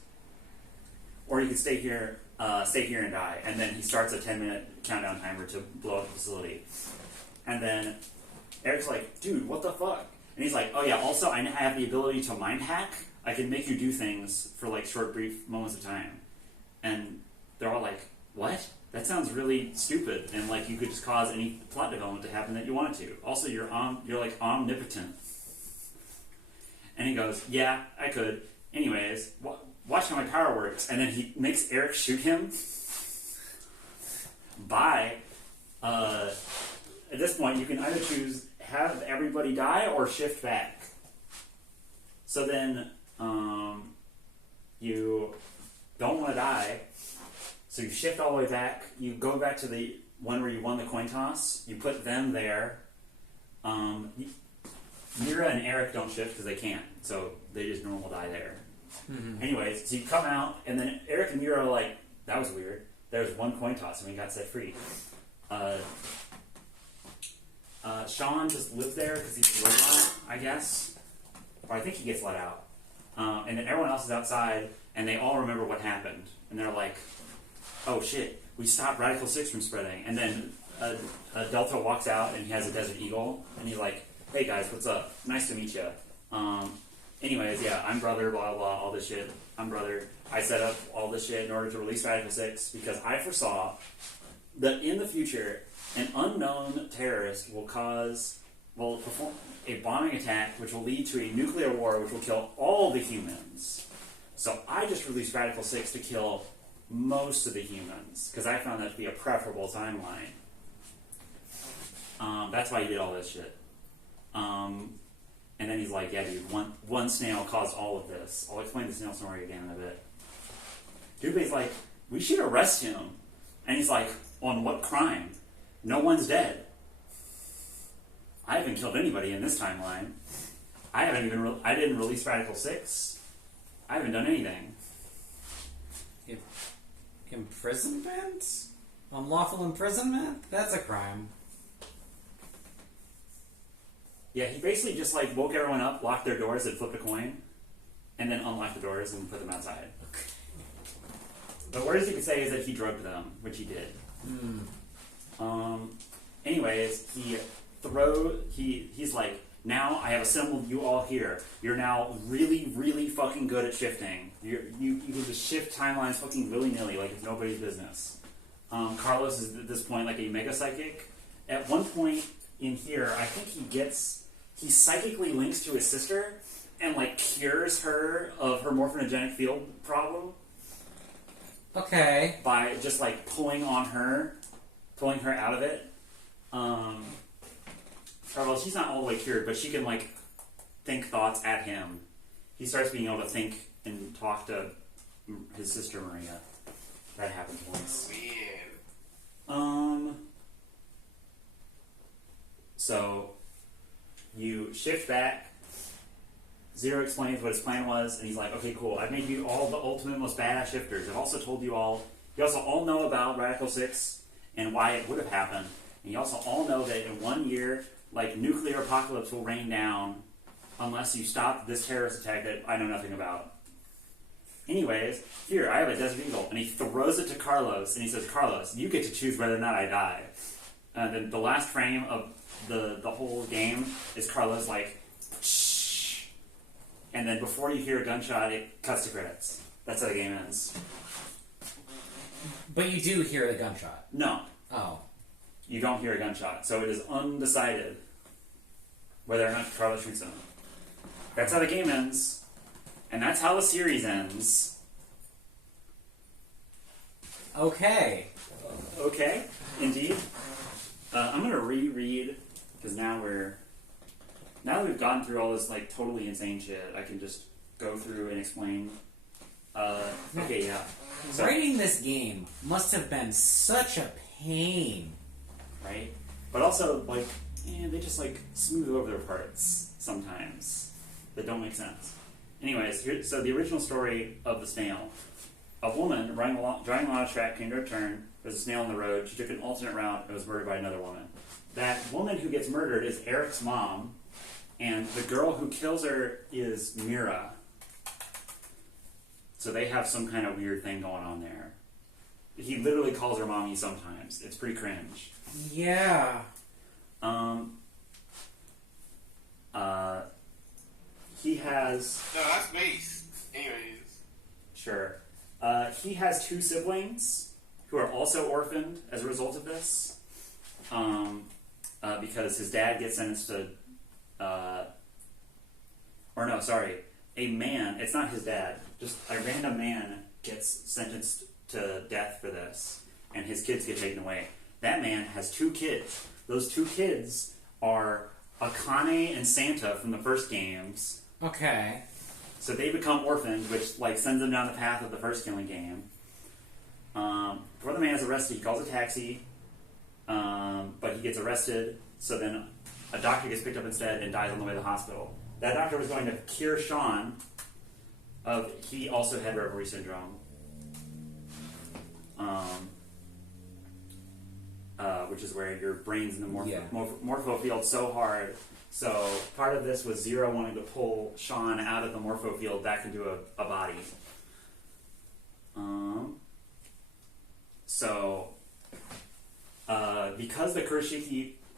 or you can stay here and die." And then he starts a 10-minute countdown timer to blow up the facility. And then Eric's like, "Dude, what the fuck?" And he's like, "Oh yeah, also I have the ability to mind hack. I can make you do things for like short, brief moments of time." And they're all like, "What? That sounds really stupid. And like you could just cause any plot development to happen that you wanted to. Also, you're like omnipotent." And he goes, "Yeah, I could. Anyways, watch how my power works." And then he makes Eric shoot him. At this point, you can either choose have everybody die or shift back. So then you don't want to die, so you shift all the way back. You go back to the one where you won the coin toss. You put them there. Mira and Eric don't shift because they can't, so they just normal die there. Mm-hmm. Anyways, so you come out, and then Eric and Mira are like, "That was weird. There's one coin toss, and we got set free." Sean just lives there because he's a robot, I guess. Or I think he gets let out. And then everyone else is outside, and they all remember what happened. And they're like, "Oh shit, we stopped Radical 6 from spreading." And then Delta walks out, and he has a Desert Eagle, and he's like, "Hey guys, what's up? Nice to meet you. Anyways, yeah, I'm brother, blah, blah, all this shit. I'm brother. I set up all this shit in order to release Radical 6 because I foresaw that in the future, an unknown terrorist will perform a bombing attack which will lead to a nuclear war which will kill all the humans. So I just released Radical 6 to kill most of the humans because I found that to be a preferable timeline. That's why he did all this shit. And then he's like, "Yeah, dude, one snail caused all of this." I'll explain the snail story again in a bit. Dude's like, "We should arrest him." And he's like, "On what crime? No one's dead. I haven't killed anybody in this timeline. I didn't release Radical 6. I haven't done anything." Imprisonment? Unlawful imprisonment? That's a crime. Yeah, he basically just like woke everyone up, locked their doors, and flipped a coin, and then unlocked the doors and put them outside. The worst you could say is that he drugged them, which he did. Anyways, he's like, "Now I have assembled you all here. You're now really, really fucking good at shifting. You can just shift timelines fucking willy-nilly like it's nobody's business." Carlos is at this point like a mega psychic. At one point, in here, I think he psychically links to his sister and like cures her of her morphinogenic field problem. Okay. By just like pulling her out of it. Well, she's not all the way cured, but she can like think thoughts at him. He starts being able to think and talk to his sister Maria. That happens once. Weird. So you shift back. Zero explains what his plan was, and he's like, "Okay, cool. I've made you all the ultimate, most badass shifters. I've also told you all. You also all know about Radical 6 and why it would have happened. And you also all know that in 1 year, like nuclear apocalypse will rain down unless you stop this terrorist attack that I know nothing about. Anyways, here I have a Desert Eagle, and he throws it to Carlos, and he says, "Carlos, you get to choose whether or not I die." And then the last frame of the whole game is Carlos like, shh. And then before you hear a gunshot, it cuts to credits. That's how the game ends. But you do hear the gunshot. No. Oh. You don't hear a gunshot. So it is undecided whether or not Carlos shoots him. That's how the game ends. And that's how the series ends. Okay. Okay, indeed. I'm going to reread, because now that we've gone through all this like totally insane shit, I can just go through and explain. Okay, yeah. So, writing this game must have been such a pain. Right? But also, like, they just like smooth over their parts sometimes that don't make sense. Anyways, so the original story of the snail. A woman driving along a track came to a turn. There's a snail on the road. She took an alternate route and was murdered by another woman. That woman who gets murdered is Eric's mom, and the girl who kills her is Mira. So they have some kind of weird thing going on there. He literally calls her mommy sometimes. It's pretty cringe. Yeah. He has... No, that's base. Anyways. Sure. He has two siblings who are also orphaned as a result of this. Because his dad gets sentenced to... a man, it's not his dad, just a random man gets sentenced to death for this, and his kids get taken away. That man has two kids. Those two kids are Akane and Santa from the first games. Okay. So they become orphaned, which like sends them down the path of the first killing game. Before the man is arrested, he calls a taxi, but he gets arrested, so then a doctor gets picked up instead and dies on the way to the hospital. That doctor was going to cure Sean of, he also had reverie syndrome. Which is where your brain's in the morpho field so hard. So part of this was Zero wanting to pull Sean out of the morpho field back into a body.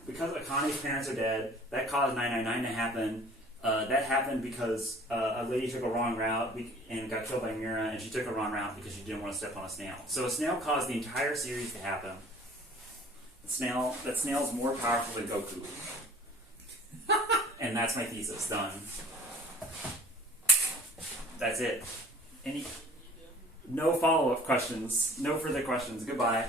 Because Akane's parents are dead, that caused 999 to happen. That happened because a lady took a wrong route and got killed by Mira, and she took a wrong route because she didn't want to step on a snail. So a snail caused the entire series to happen. That snail's more powerful than Goku. And that's my thesis, done. That's it. No follow-up questions. No further questions. Goodbye.